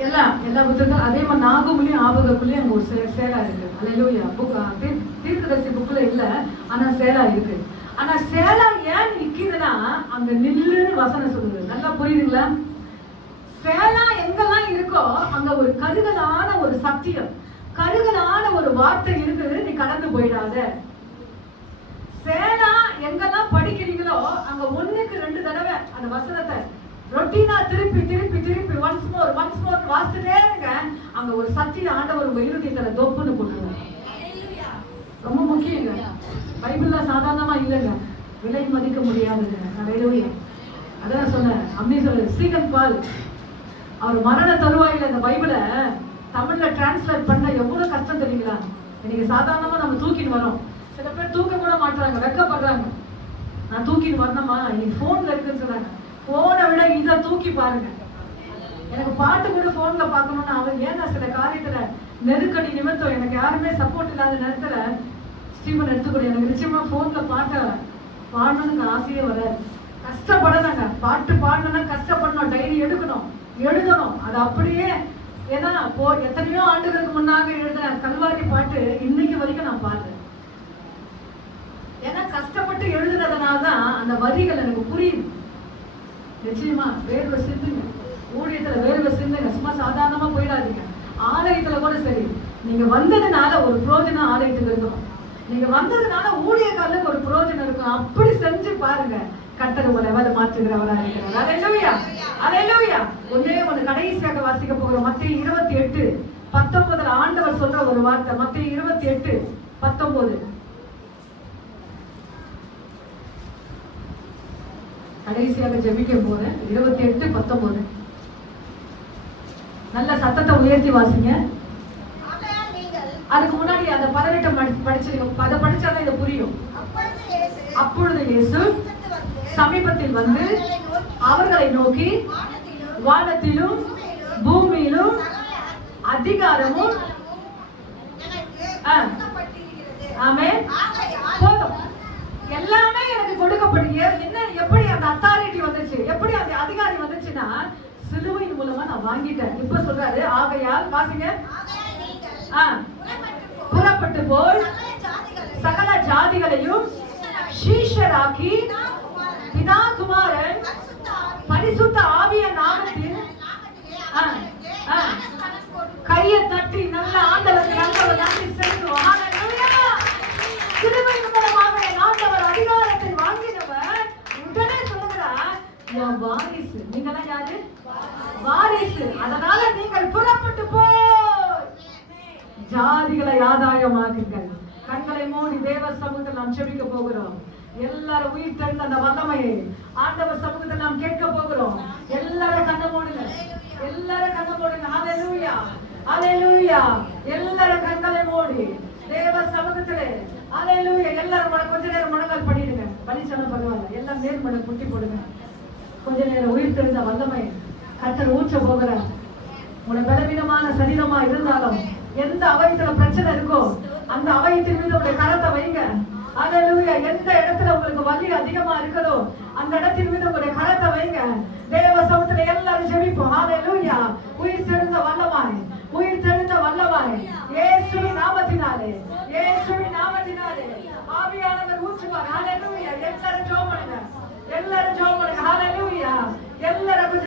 எல்லா புத்தகம் அதே மாதிரி நாகமுலையும் ஆபகக்குள்ளேயும் அங்க ஒரு சேலா இருக்கு. அல்லேலூயா. தீர்க்கதரிசி புக்ல இல்ல, ஆனா சேலா இருக்கு. ஆனா சேலா ஏன் நிக்குதுன்னா அங்க நில்லுன்னு வசனம் சொல்லுது. நல்லா புரியுதுங்களா? சேலா எங்கெல்லாம் இருக்கோ அங்க ஒரு கருகலான ஒரு சத்தியம், கருகலான ஒரு வார்த்தை இருக்குது. நீ கடந்து போயிடாத. சேலா எங்கெல்லாம் படிக்கிறீங்களோ அங்க 1க்கு 2 தடவை அந்த வசனத்தை ரொட்டீனா திருப்பி ஒன்ஸ் மோர் வாசிச்சுட்டே இருங்க. அங்க ஒரு சத்திய ஆண்டவர் உங்க இருதயத்துல தொப்புன்னு போட்டுருவாங்க. ரொம்ப முக்கியங்க. பைபிள்ல சாதாரணமா இல்லைங்க, விலை மதிக்க முடியாதுங்க. ஹல்லேலூயா. அதான் சொன்னேன். அப்படி சொல்ல ஸ்டீஃபன் பால் அவர் மரண தருவாயில இந்த பைபிளை தமிழ்ல டிரான்ஸ்லேட் பண்ண எவ்வளவு கஷ்டம் தெரியுங்களா? இன்னைக்கு சாதாரணமா நம்ம தூக்கிட்டு வரோம். சில பேர் தூக்க கூட மாட்டாங்க, வெக்கப்படுறாங்க. நான் தூக்கிட்டு வரணுமா, இன்னைக்கு போன்ல இருக்குன்னு சொல்றாங்க. போனை விட இதை தூக்கி பாருங்க. எனக்கு பாட்டு கூட போன்ல பார்க்கணும்னு அவர் ஏன்னா சில காரியத்துல நெருக்கடி நிமித்தம் எனக்கு யாருமே சப்போர்ட் இல்லாத நேரத்துல ஸ்டீவன் எடுத்துக்கூட எனக்கு நிச்சயமா போன்ல பாட்ட பாடணும்னு ஆசையே வராது. கஷ்டப்படணுங்க. பாட்டு பாடணும்னா கஷ்டப்படணும். டைரி எடுக்கணும், எழுதணும். அது அப்படியே ஏன்னா எத்தனையோ ஆண்டுகளுக்கு முன்னாக எழுதின கல்வாரி பாட்டு இன்னைக்கு வரைக்கும் நான் பாடுறேன். ஏன்னா கஷ்டப்பட்டு எழுதுனதுனாலதான் அந்த வரிகள் எனக்கு புரியுது. நிச்சயமா வேர்வை சிந்துங்க. ஊழியத்துல வேர்வை சிந்துங்க. சும்மா சாதாரணமா போயிடாதீங்க. ஆலயத்துல கூட சரி, நீங்க வந்ததுனால ஒரு புரோஜனம் ஆலயத்துக்கு இருக்கும். நீங்க வந்ததுனால ஊழியக்காரருக்கு ஒரு புரோஜனம் இருக்கும். அப்படி செஞ்சு பாருங்க. கர்த்தர் உங்களை லெவலை மாற்றுகிறவரா இருக்கிறார். அல்லேலூயா. அல்லேலூயா. ஒண்ணே ஒண்ணு கடைசியாக வாசிக்க போகிறோம். மத்தேயு 28:19 ஆண்டவர் சொல்ற ஒரு வார்த்தை. மத்தேயு 28:19 கடைசியாக ஜெபிக்க போறேன். 28:19 நல்ல சத்தத்தை உயர்த்தி வாசிங்க. அதுக்கு முன்னாடி அந்த 18 படிச்சிருக்கோம். அதை படிச்சாதான் இது புரியும். அப்பொழுது இயேசு சமீபத்தில் வந்து அவர்களை நோக்கி வானத்திலும் பூமியிலும் அதிகாரமும் ஆமென் போதும். எல்லா என்ன எப்படி அந்த அத்தாரிட்டி வந்துச்சு, எப்படி அந்த அதிகாரி வந்துச்சுன்னா சிலுவையின் மூலமா நான் வாங்கிட்டேன். இப்ப சொல்றாரு, ஆகையால் வாசிங்க, ஆகையால் நீங்கள் ஆ, புறப்பட்டு புறப்பட்டு போய் போய் சகல சகல ஜாதிகளையும் ஜாதிகளையும் சீஷராக்கி குமாரன் பிதா குமாரன் பரிசுத்த ஆவிய நாமத்தில் கையை தட்டி நல்ல ஆண்டவருக்கு நல்லவர் நன்றி செலுத்துவோம். ஹalleluya. சிலுவையின் மூலமாக என் ஆண்டவர் அதிகாரத்தை வாங்கினவர் உடனே சொல்லுகிறார், என் வாரிசு. நீங்களாம் யாரு? வாரிசு. அதனால நீங்கள் புறப்பட்டு போய் ஜாதிகளை ஆதாயமாக்குங்கள். கண்களை மூடி தேவ சமூகத்தில் நாம் ஜெபிக்க போகிறோம். எல்லாரும் உயிர் தெழுந்த அந்த வல்லமையை ஆண்டவர் சமூகத்தில் நாம் கேட்க போகிறோம். எல்லாரும் கண்ணை மூடுங்க, எல்லாரும் கண்ணை மூடுங்க. ஹalleluya, ஹalleluya. எல்லாரும் கண்களை மூடி தேவ சமூகத்திலே ஹalleluya. எல்லாரும் கொஞ்ச நேரம் முழங்கால் பண்ணிடுங்க. பலிச்சனம் பரவாயில்ல, எல்லாம் நேர்மட முட்டி போடுங்க. கொஞ்ச நேரம் உயிர் தெழுந்த வல்லமை கர்த்தர் ஊற்ற போகிறார். உன பலவீனமான சரீரமா இருந்தாலும் எந்த அவயத்துல பிரச்சனை இருக்கோ அந்த அவயத்தின் மீது உங்களுடைய கரத்தை வைங்க. ஹalleluya. எந்த இடத்துல உங்களுக்கு வலி அதிகமா இருக்குதோ அந்த இடத்தின் மீது உங்களுடைய கரத்தை வைங்க. தேவ சமூகத்துல எல்லாரும் ஜெபிப்போம். ஹalleluya. உயிர் தெழுந்த வல்லமாய், உயிர் தெழுந்த வல்லமாய் இயேசுவின் நாமத்தினாலே, இயேசுவின் நாமத்தினாலே ஆவியானவர் ஊற்றுவார். ஹalleluya. எல்லாரும் ஜெபம் பண்ணுங்க, எல்லாரும் ஜெபம் பண்ணுங்க. ஹalleluya. எல்லாரும்